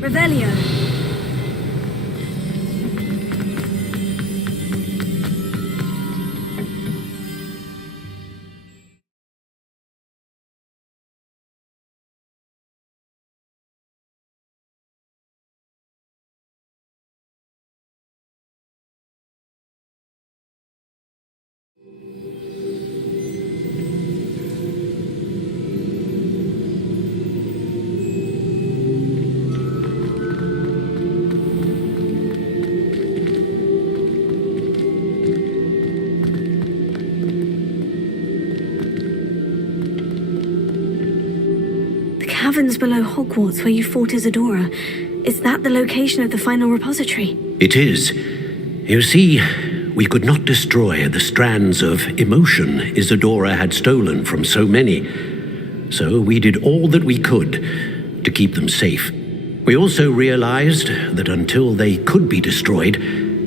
Revelio. Caverns below Hogwarts where you fought Isadora. Is that the location of the final repository? It is. You see, we could not destroy the strands of emotion Isadora had stolen from so many. So we did all that we could to keep them safe. We also realized that until they could be destroyed,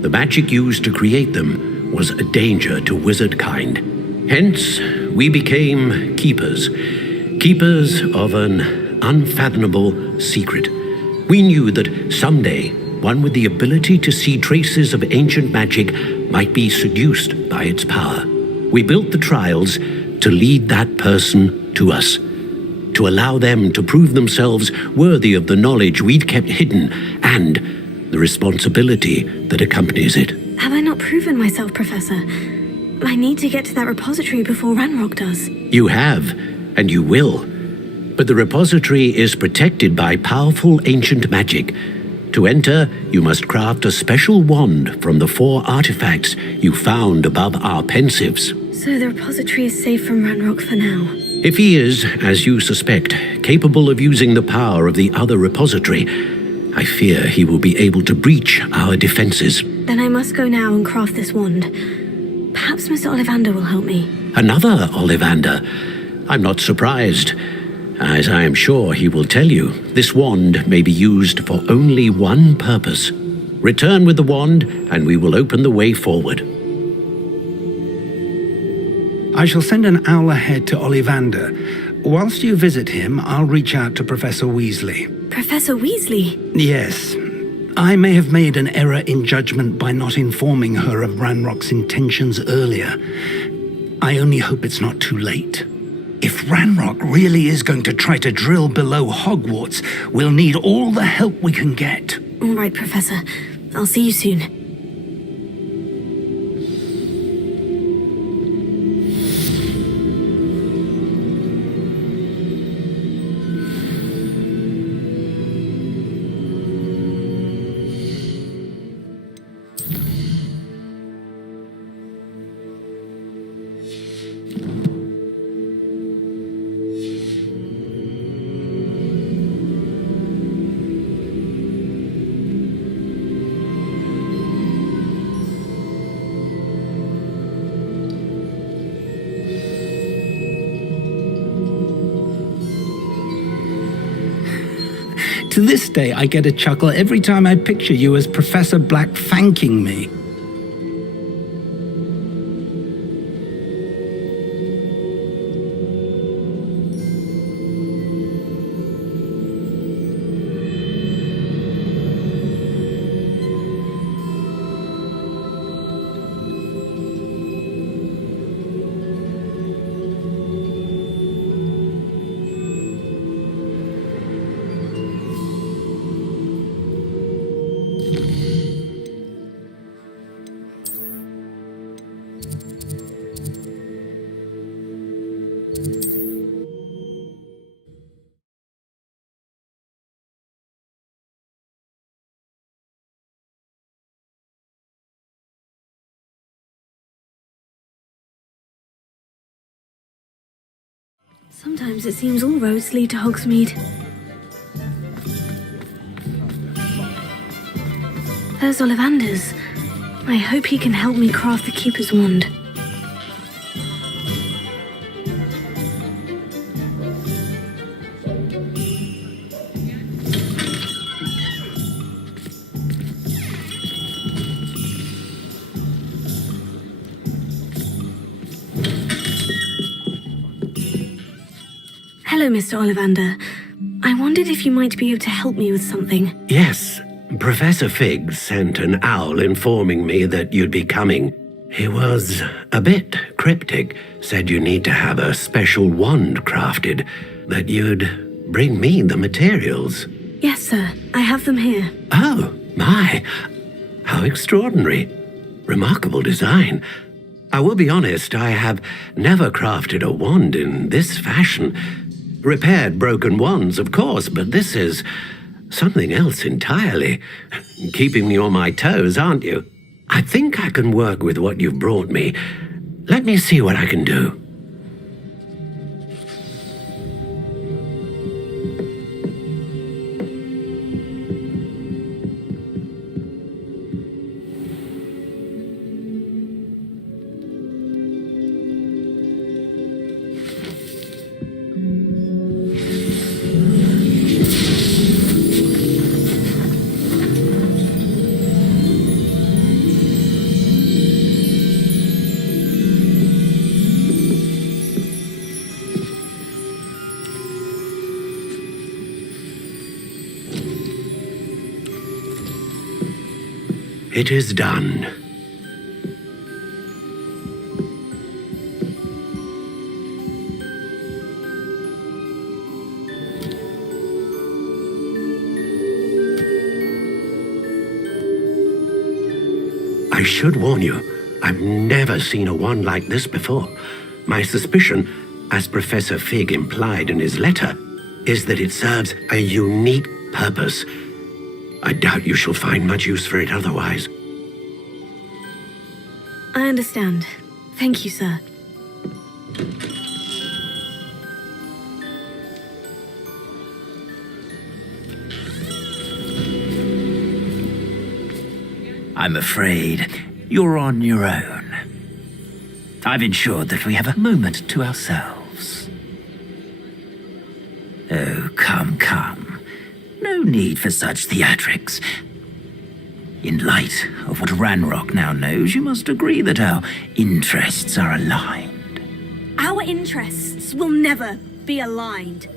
the magic used to create them was a danger to wizard kind. Hence, we became keepers. Keepers of an unfathomable secret. We knew that someday, one with the ability to see traces of ancient magic might be seduced by its power. We built the trials to lead that person to us, to allow them to prove themselves worthy of the knowledge we'd kept hidden and the responsibility that accompanies it. Have I not proven myself, Professor? I need to get to that repository before Ranrok does. You have, and you will. But the repository is protected by powerful ancient magic. To enter, you must craft a special wand from the 4 artifacts you found above our pensives. So the repository is safe from Ranrok for now. If he is, as you suspect, capable of using the power of the other repository, I fear he will be able to breach our defenses. Then I must go now and craft this wand. Perhaps Mr. Ollivander will help me. Another Ollivander? I'm not surprised. As I am sure he will tell you, this wand may be used for only one purpose. Return with the wand, and we will open the way forward. I shall send an owl ahead to Ollivander. Whilst you visit him, I'll reach out to Professor Weasley. Professor Weasley? Yes. I may have made an error in judgment by not informing her of Ranrock's intentions earlier. I only hope it's not too late. If Ranrok really is going to try to drill below Hogwarts, we'll need all the help we can get. All right, Professor. I'll see you soon. To this day, I get a chuckle every time I picture you as Professor Black thanking me. Sometimes it seems all roads lead to Hogsmeade. There's Ollivander's. I hope he can help me craft the Keeper's Wand. Hello, Mr. Ollivander. I wondered if you might be able to help me with something. Yes, Professor Fig sent an owl informing me that you'd be coming. He was a bit cryptic, said you need to have a special wand crafted, that you'd bring me the materials. Yes, sir. I have them here. Oh, my. How extraordinary. Remarkable design. I will be honest, I have never crafted a wand in this fashion. Repaired broken wands, of course, but this is something else entirely. Keeping me on my toes, aren't you? I think I can work with what you've brought me. Let me see what I can do. It is done. I should warn you, I've never seen a wand like this before. My suspicion, as Professor Fig implied in his letter, is that it serves a unique purpose. I doubt you shall find much use for it otherwise. I understand. Thank you, sir. I'm afraid you're on your own. I've ensured that we have a moment to ourselves. Oh, come, come. No need for such theatrics. In light of what Ranrok now knows, you must agree that our interests are aligned. Our interests will never be aligned.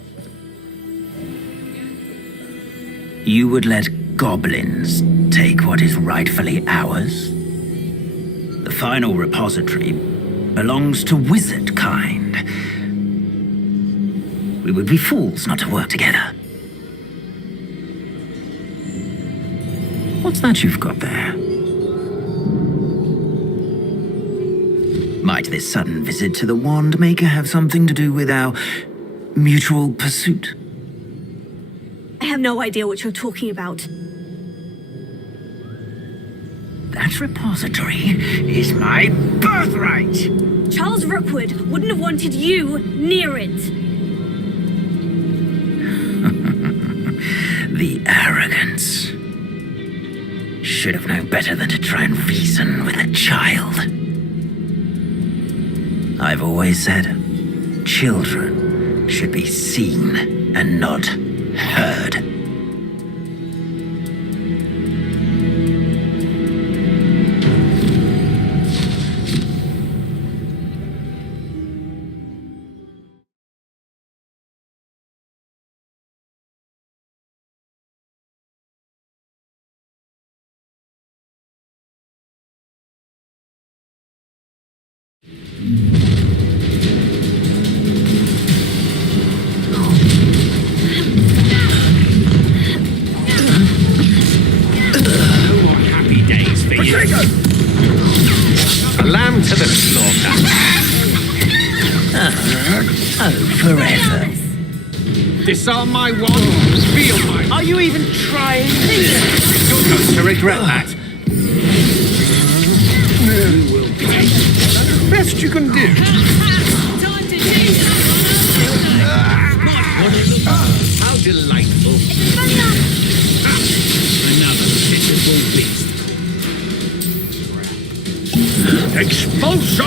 You would let goblins take what is rightfully ours? The final repository belongs to wizard kind. We would be fools not to work together. What's that you've got there? Might this sudden visit to the Wand Maker have something to do with our mutual pursuit? I have no idea what you're talking about. That repository is my birthright! Charles Rookwood wouldn't have wanted you near it. The arrogance. Should have known better than to try and reason with a child. I've always said, children should be seen and not heard. To the slaughter. Oh, forever. Disarm my wand. Feel my... Are you even trying? You're going to regret that. Best you can do. How delightful. Another pitiful beast. Expulso!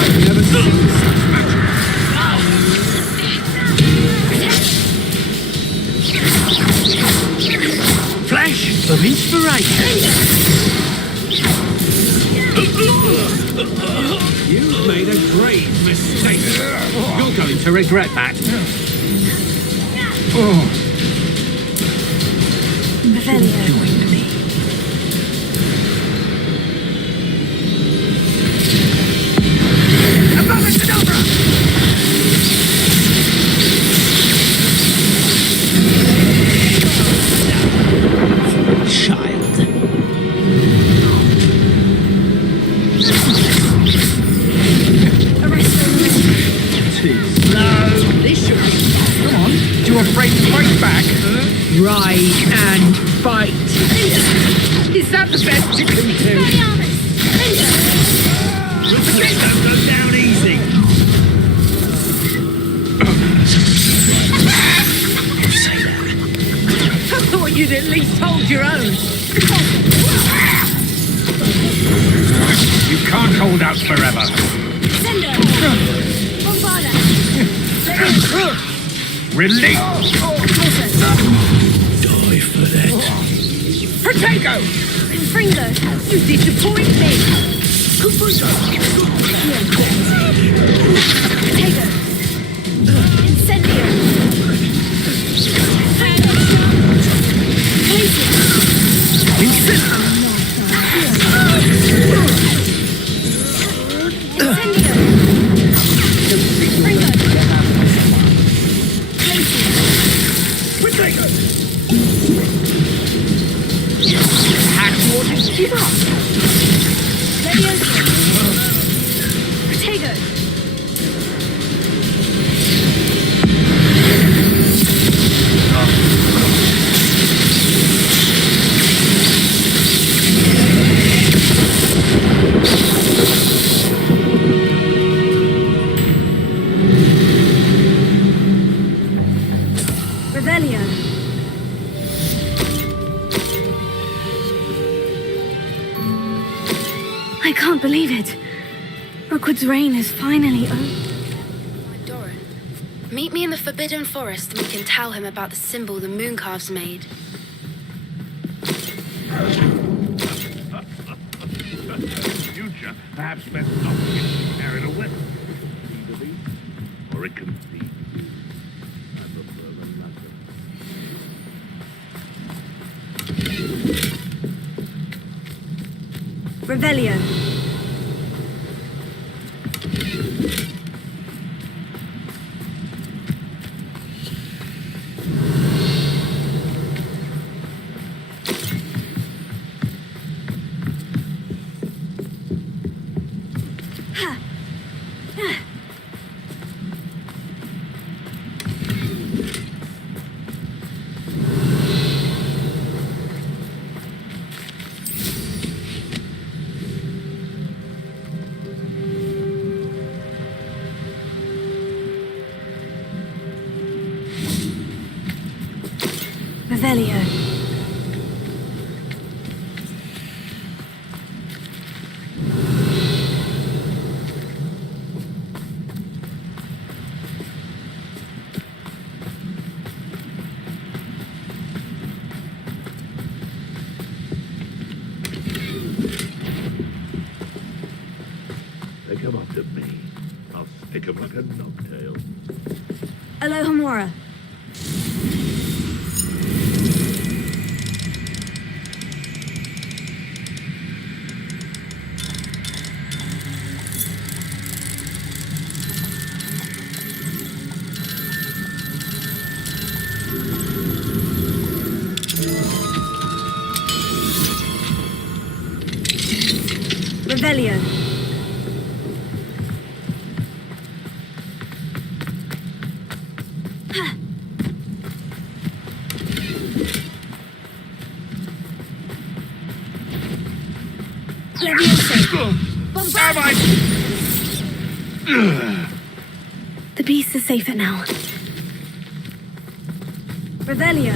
I've never seen such magic. Flash of inspiration. You've made a grave mistake. You're going to regret that. Revelio. Child. This should be. Come on. You're afraid to fight back? Ride and fight. Is that the best you can do? Don't go down easy. I thought you'd at least hold your own. You can't hold out forever. Relic! Die for that. Potato! Fringo, you disappoint me. Potato. Incendio. I can't believe it. Rookwood's reign is finally over. Doran, meet me in the Forbidden Forest and we can tell him about the symbol the Mooncalves made. Future perhaps best not to get carried away. Or it can be. Revelio. Revelio. They come up to me. I'll stick 'em like a knobtail. Alohomora. Revelio. The beast is safer now. Revelio.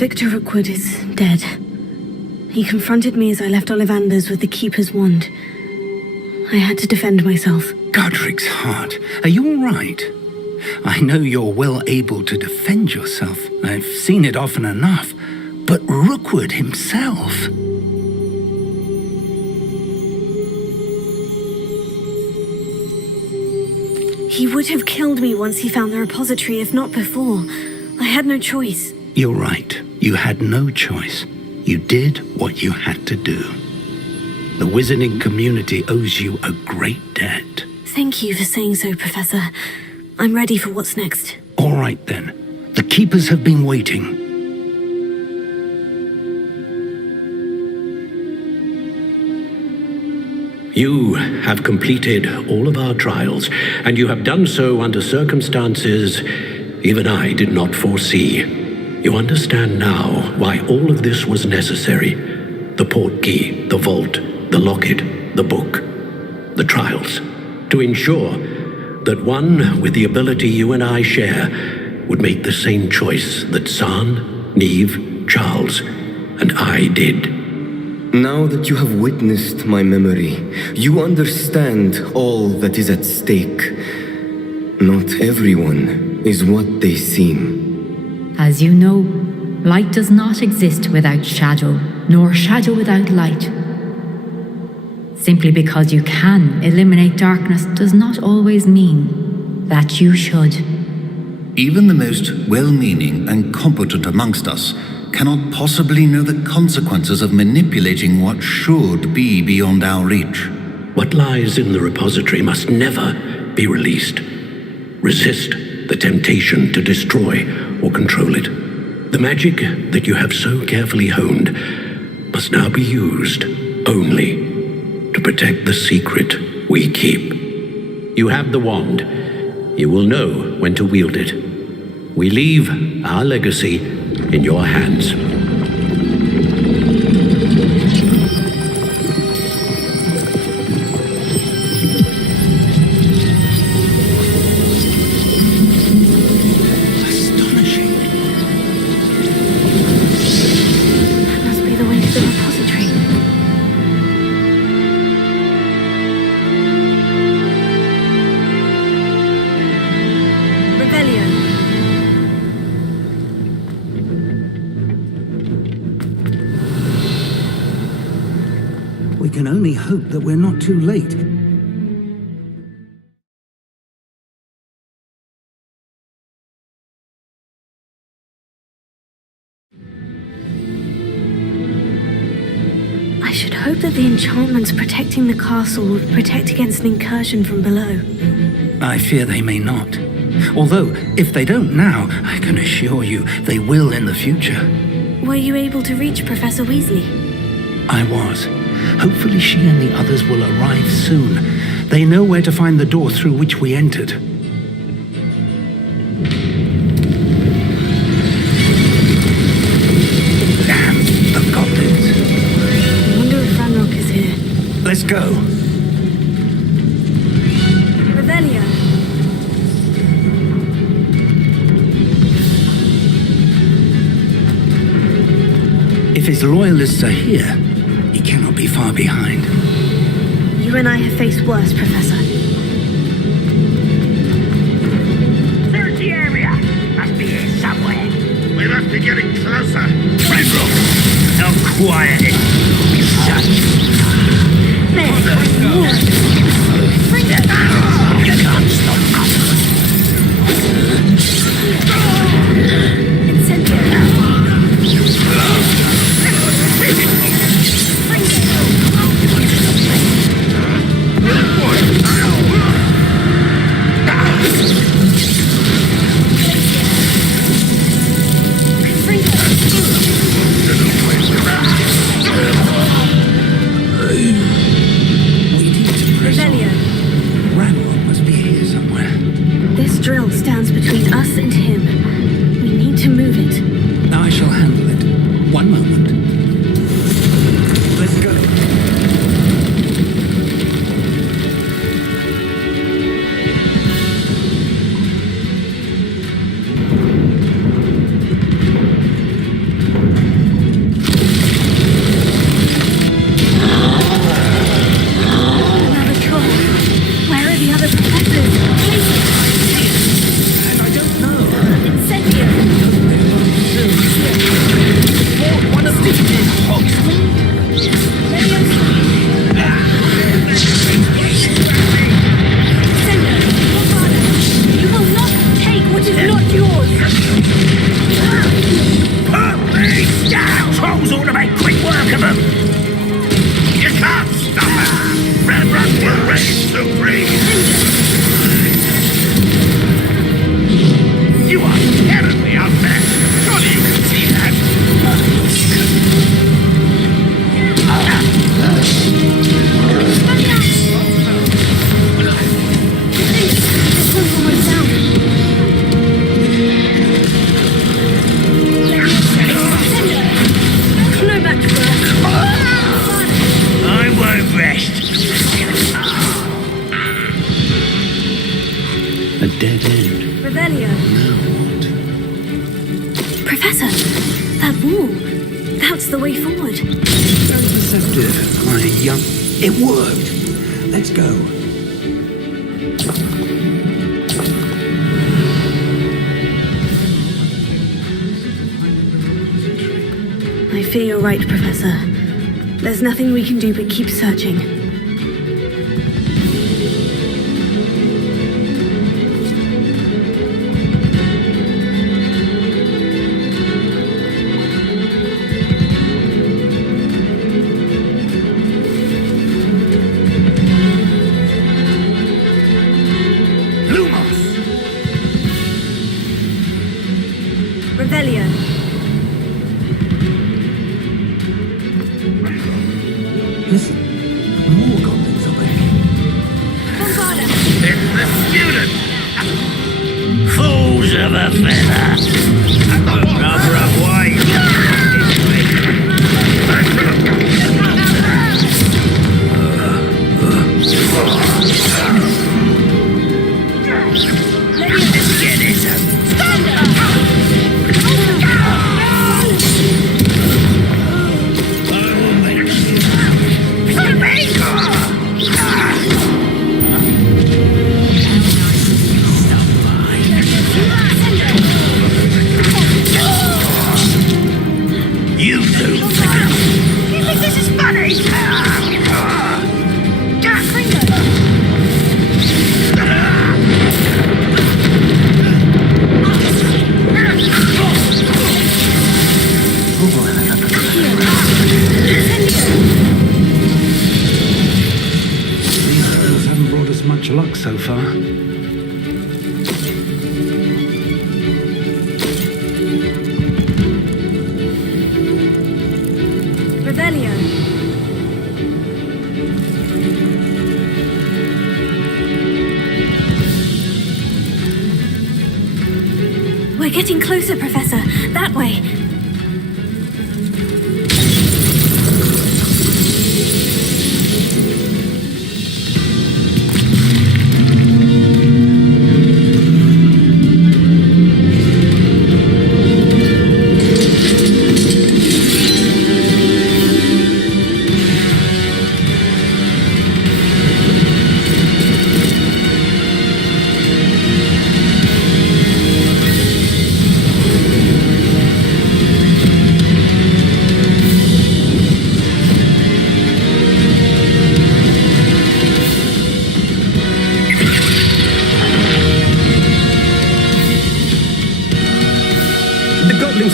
Victor Rookwood is dead. He confronted me as I left Ollivander's with the Keeper's wand. I had to defend myself. Godric's heart, are you all right? I know you're well able to defend yourself. I've seen it often enough. But Rookwood himself... He would have killed me once he found the repository, if not before. I had no choice. You're right. You had no choice. You did what you had to do. The wizarding community owes you a great debt. Thank you for saying so, Professor. I'm ready for what's next. All right, then. The Keepers have been waiting. You have completed all of our trials, and you have done so under circumstances even I did not foresee. You understand now why all of this was necessary. The portkey, the vault, the locket, the book, the trials. To ensure that one with the ability you and I share would make the same choice that San, Neve, Charles, and I did. Now that you have witnessed my memory, you understand all that is at stake. Not everyone is what they seem. As you know, light does not exist without shadow, nor shadow without light. Simply because you can eliminate darkness does not always mean that you should. Even the most well-meaning and competent amongst us cannot possibly know the consequences of manipulating what should be beyond our reach. What lies in the repository must never be released. Resist the temptation to destroy or control it. The magic that you have so carefully honed must now be used only to protect the secret we keep. You have the wand. You will know when to wield it. We leave our legacy in your hands. Astonishing. That must be the way to the repository. Rebellion. We can only hope that we're not too late. I should hope that the enchantments protecting the castle will protect against an incursion from below. I fear they may not. Although, if they don't now, I can assure you they will in the future. Were you able to reach Professor Weasley? I was. Hopefully she and the others will arrive soon. They know where to find the door through which we entered. Damn, the goblins. I wonder if Ranrok is here. Let's go. Revelio. If his loyalists are here, he cannot be far behind. You and I have faced worse, Professor. Search the area. Must be here somewhere. We must be getting closer. Ranrok, how quiet it is. Shut. Bring it. You can't stop us. Ranrok must be here somewhere. This drill stands between us and him. We need to move it. I shall handle it. One moment. Let's go. A dead end. Revelio. Professor, that wall. That's the way forward. Very perceptive, my young... It worked. Let's go. I fear you're right, Professor. There's nothing we can do but keep searching. Revelio. Listen, more goblins away. Bombarda. It's the student! Fools of a feather! Rubber up wide! Get it! You two! You think this is funny? These spells haven't brought us much luck so far. Revelio. We're getting closer, Professor. That way.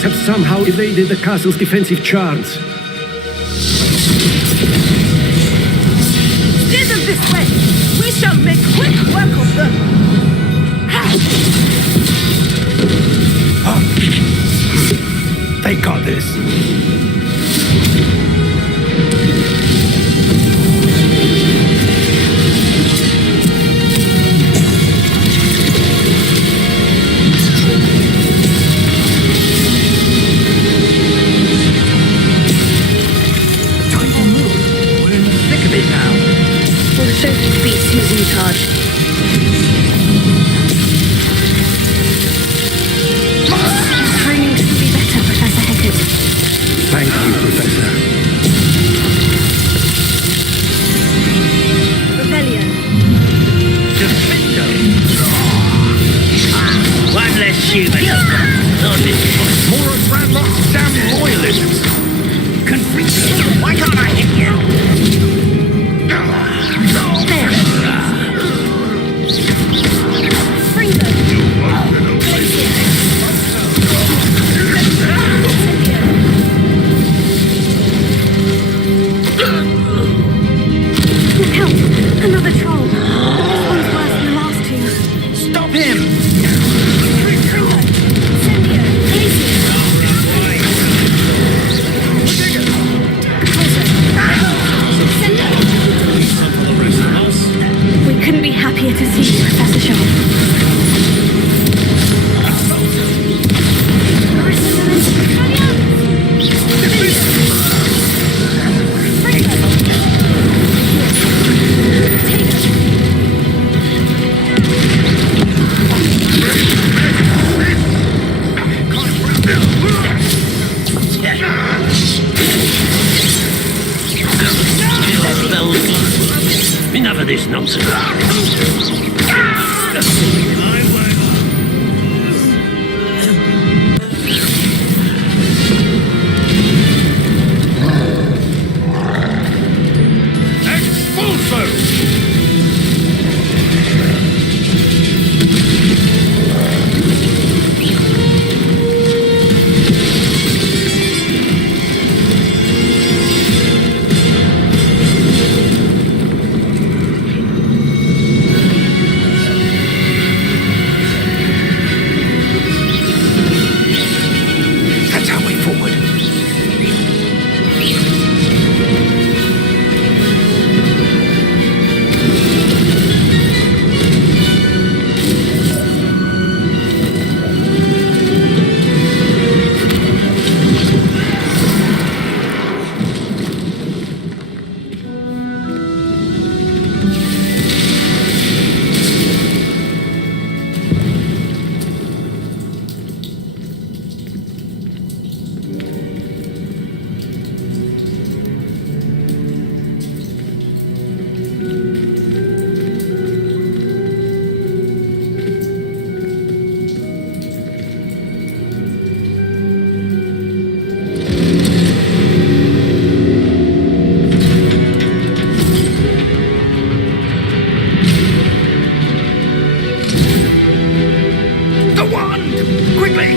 Have somehow evaded the castle's defensive charms. Steer them this way. We shall make quick work of them. They got this. Show these beasts who's in charge. Training could be better, Professor Heckert. Thank you, Professor. Rebellion. One less human. More of Ranrok's damn royalists! Confringo, why can't I hit you? Look out! Another troll. This one's worse than the last two. Stop him! We couldn't be happier to see you, Professor Sharp. nonsense. That's our way forward. The wand! Quickly!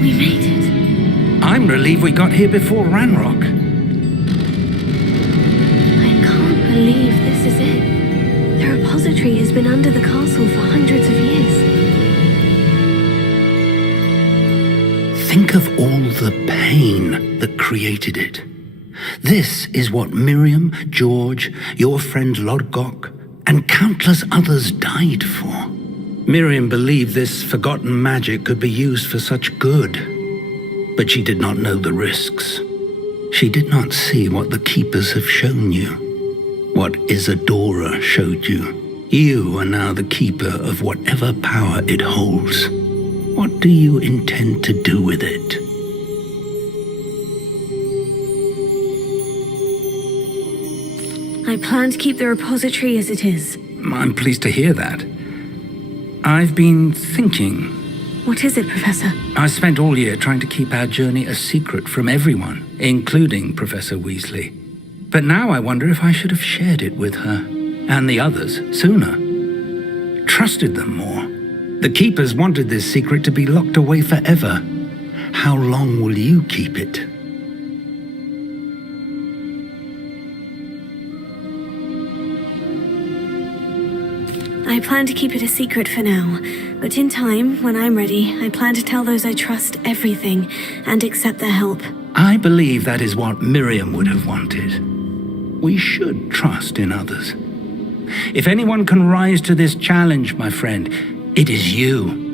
We made it. I'm relieved we got here before Ranrok. I can't believe this is it. The repository has been under the castle for hundreds of years. Think of all the pain that created it. This is what Miriam, George, your friend Lodgok, and countless others died for. Miriam believed this forgotten magic could be used for such good, but she did not know the risks. She did not see what the Keepers have shown you, what Isadora showed you. You are now the Keeper of whatever power it holds. What do you intend to do with it? I plan to keep the repository as it is. I'm pleased to hear that. I've been thinking. What is it, Professor? I spent all year trying to keep our journey a secret from everyone, including Professor Weasley. But now I wonder if I should have shared it with her, and the others, sooner. Trusted them more. The Keepers wanted this secret to be locked away forever. How long will you keep it? I plan to keep it a secret for now, but in time, when I'm ready, I plan to tell those I trust everything and accept their help. I believe that is what Miriam would have wanted. We should trust in others. If anyone can rise to this challenge, my friend, it is you.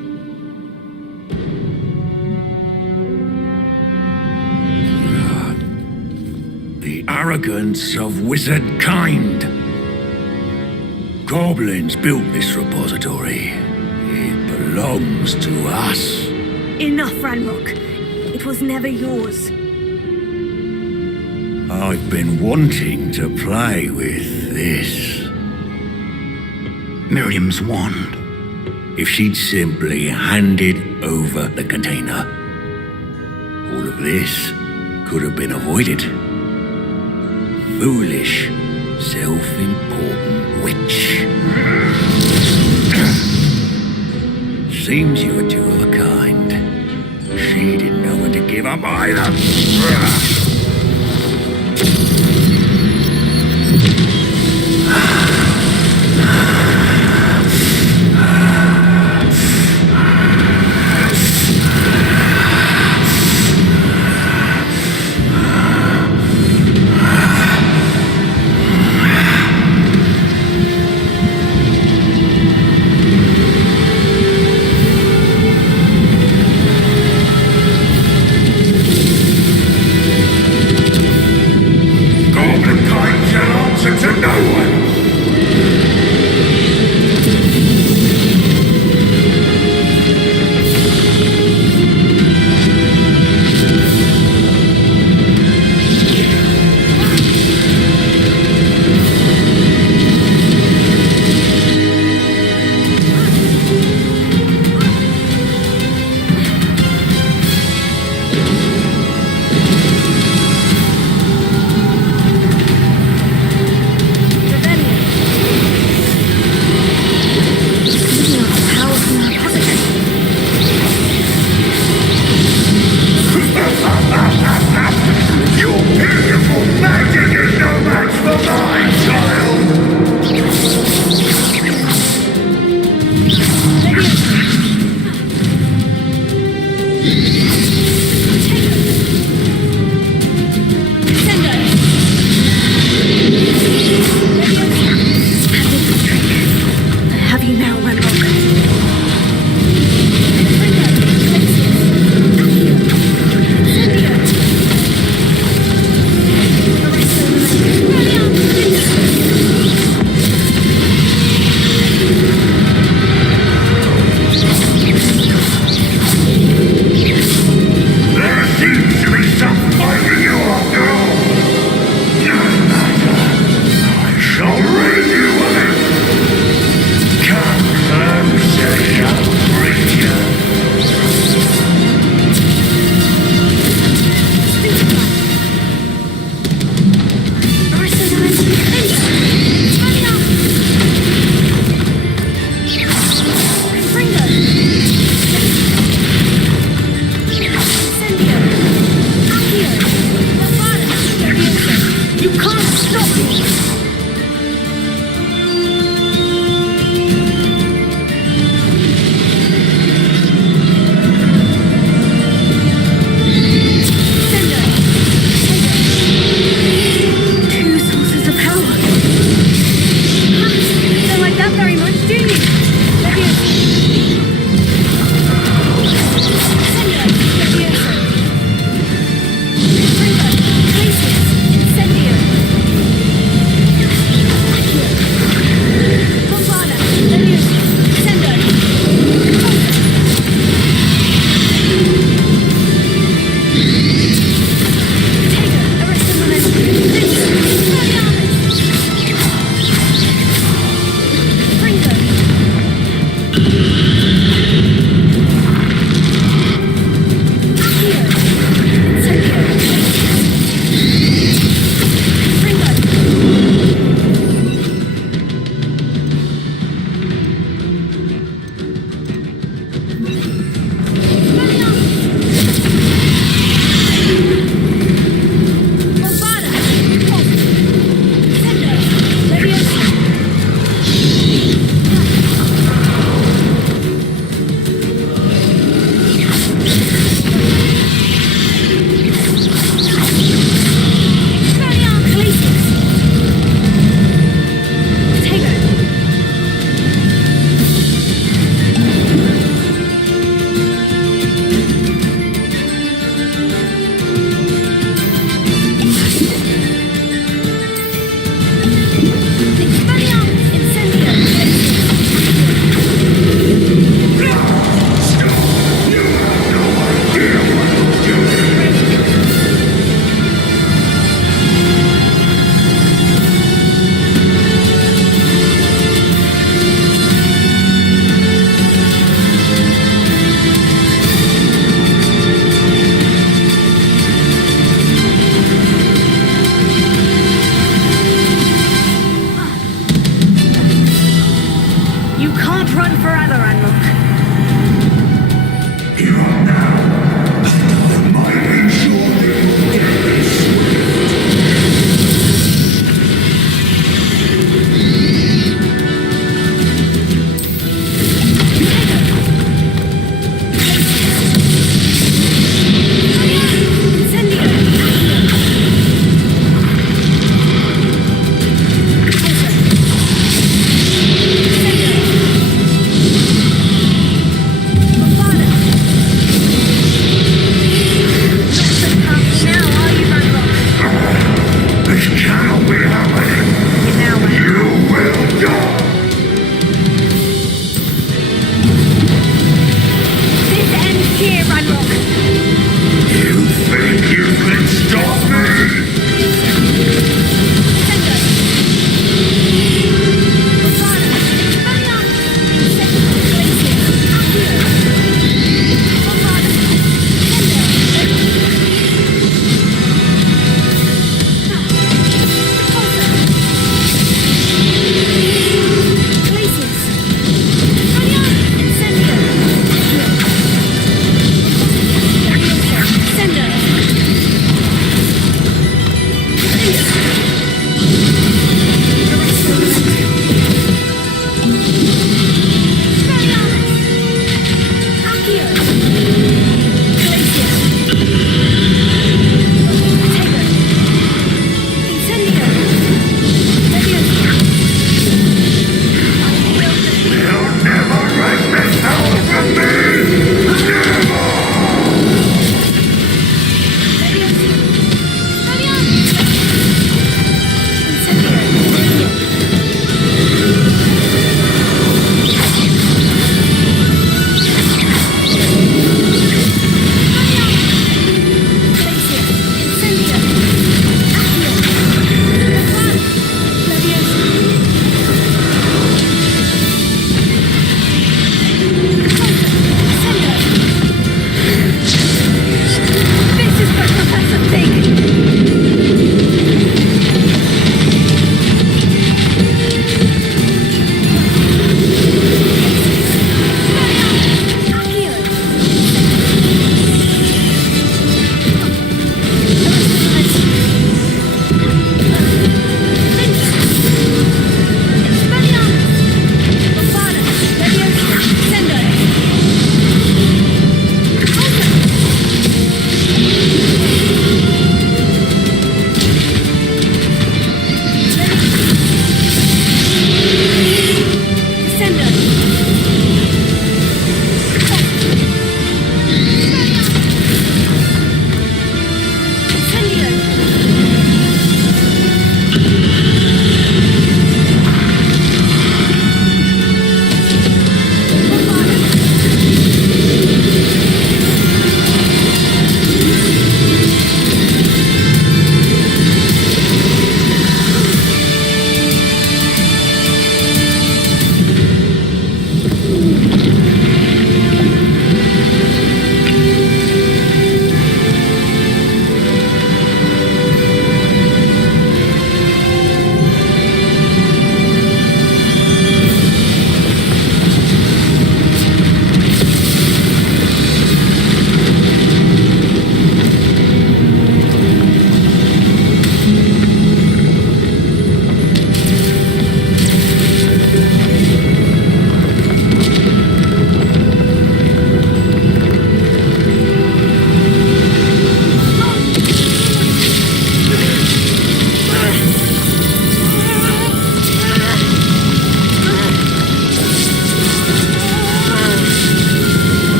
The arrogance of wizard kind. Goblins built this repository. It belongs to us. Enough, Ranrok. It was never yours. I've been wanting to play with this. Miriam's wand. If she'd simply handed over the container, all of this could have been avoided. Foolish, self-important witch. Seems you were two of a kind. She didn't know when to give up either.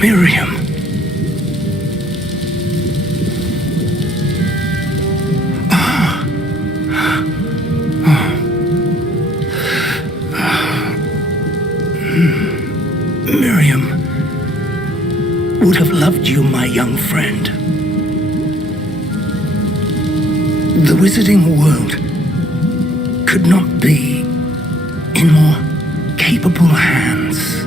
Miriam. Miriam would have loved you, my young friend. The wizarding world could not be in more capable hands.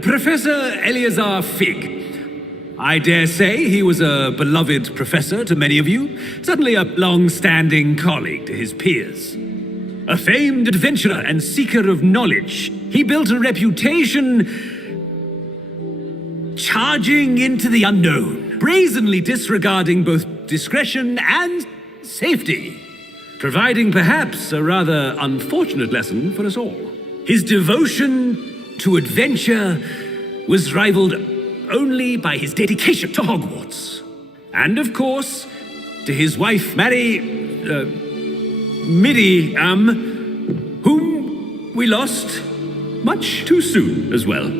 Professor Eleazar Fig. I dare say he was a beloved professor to many of you, certainly a long-standing colleague to his peers. A famed adventurer and seeker of knowledge, he built a reputation charging into the unknown, brazenly disregarding both discretion and safety, providing perhaps a rather unfortunate lesson for us all. His devotion to adventure was rivaled only by his dedication to Hogwarts. And of course, to his wife, whom we lost much too soon as well.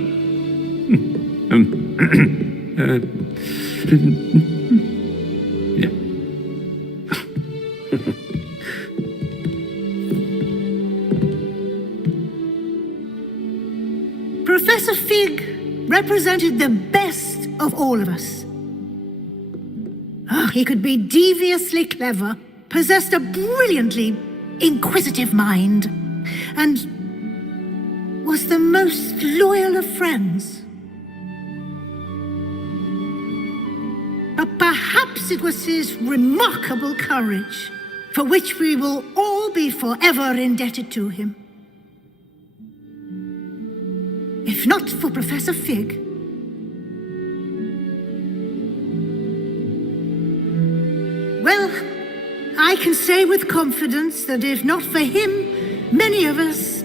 Yeah. Professor Fig represented the best of all of us. He could be deviously clever, possessed a brilliantly inquisitive mind, and was the most loyal of friends. But perhaps it was his remarkable courage, for which we will all be forever indebted to him. If not for Professor Fig, well, I can say with confidence that if not for him, many of us,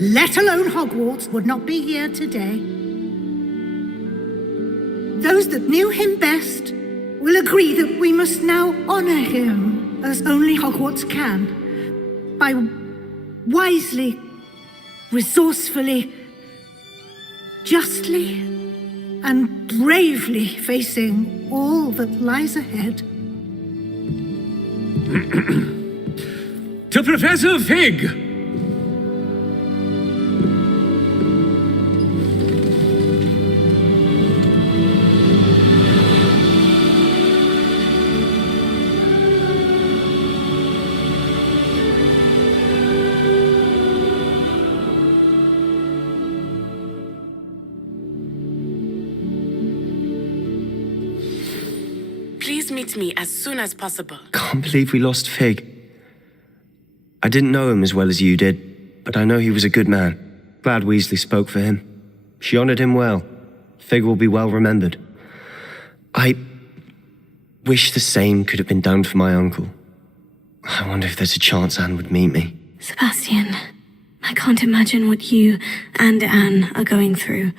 let alone Hogwarts, would not be here today. Those that knew him best will agree that we must now honor him as only Hogwarts can, by wisely, resourcefully, justly, and bravely facing all that lies ahead. To Professor Fig! Please meet me as soon as possible. Can't believe we lost Fig. I didn't know him as well as you did, but I know he was a good man. Glad Weasley spoke for him. She honored him well. Fig will be well remembered. I wish the same could have been done for my uncle. I wonder if there's a chance Anne would meet me. Sebastian, I can't imagine what you and Anne are going through.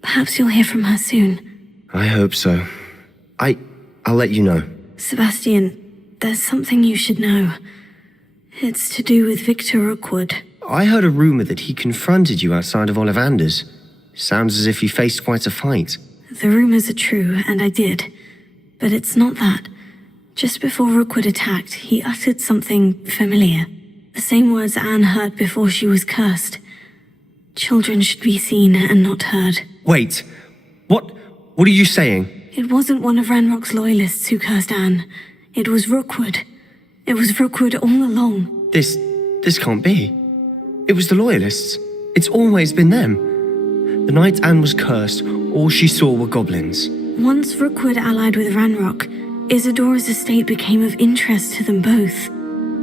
Perhaps you'll hear from her soon. I hope so. I'll let you know. Sebastian, there's something you should know. It's to do with Victor Rookwood. I heard a rumor that he confronted you outside of Ollivander's. Sounds as if you faced quite a fight. The rumors are true, and I did. But it's not that. Just before Rookwood attacked, he uttered something familiar. The same words Anne heard before she was cursed. Children should be seen and not heard. Wait. What are you saying? It wasn't one of Ranrok's loyalists who cursed Anne. It was Rookwood. It was Rookwood all along. This can't be. It was the loyalists. It's always been them. The night Anne was cursed, all she saw were goblins. Once Rookwood allied with Ranrok, Isadora's estate became of interest to them both.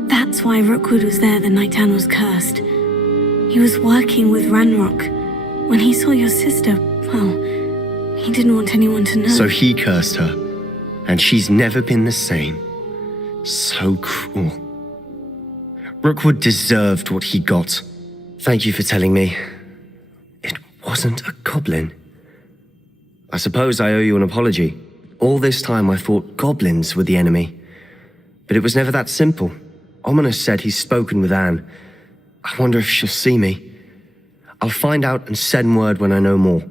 That's why Rookwood was there the night Anne was cursed. He was working with Ranrok. When he saw your sister, well, he didn't want anyone to know. So he cursed her, and she's never been the same. So cruel. Rookwood deserved what he got. Thank you for telling me. It wasn't a goblin. I suppose I owe you an apology. All this time I thought goblins were the enemy. But it was never that simple. Ominous said he's spoken with Anne. I wonder if she'll see me. I'll find out and send word when I know more.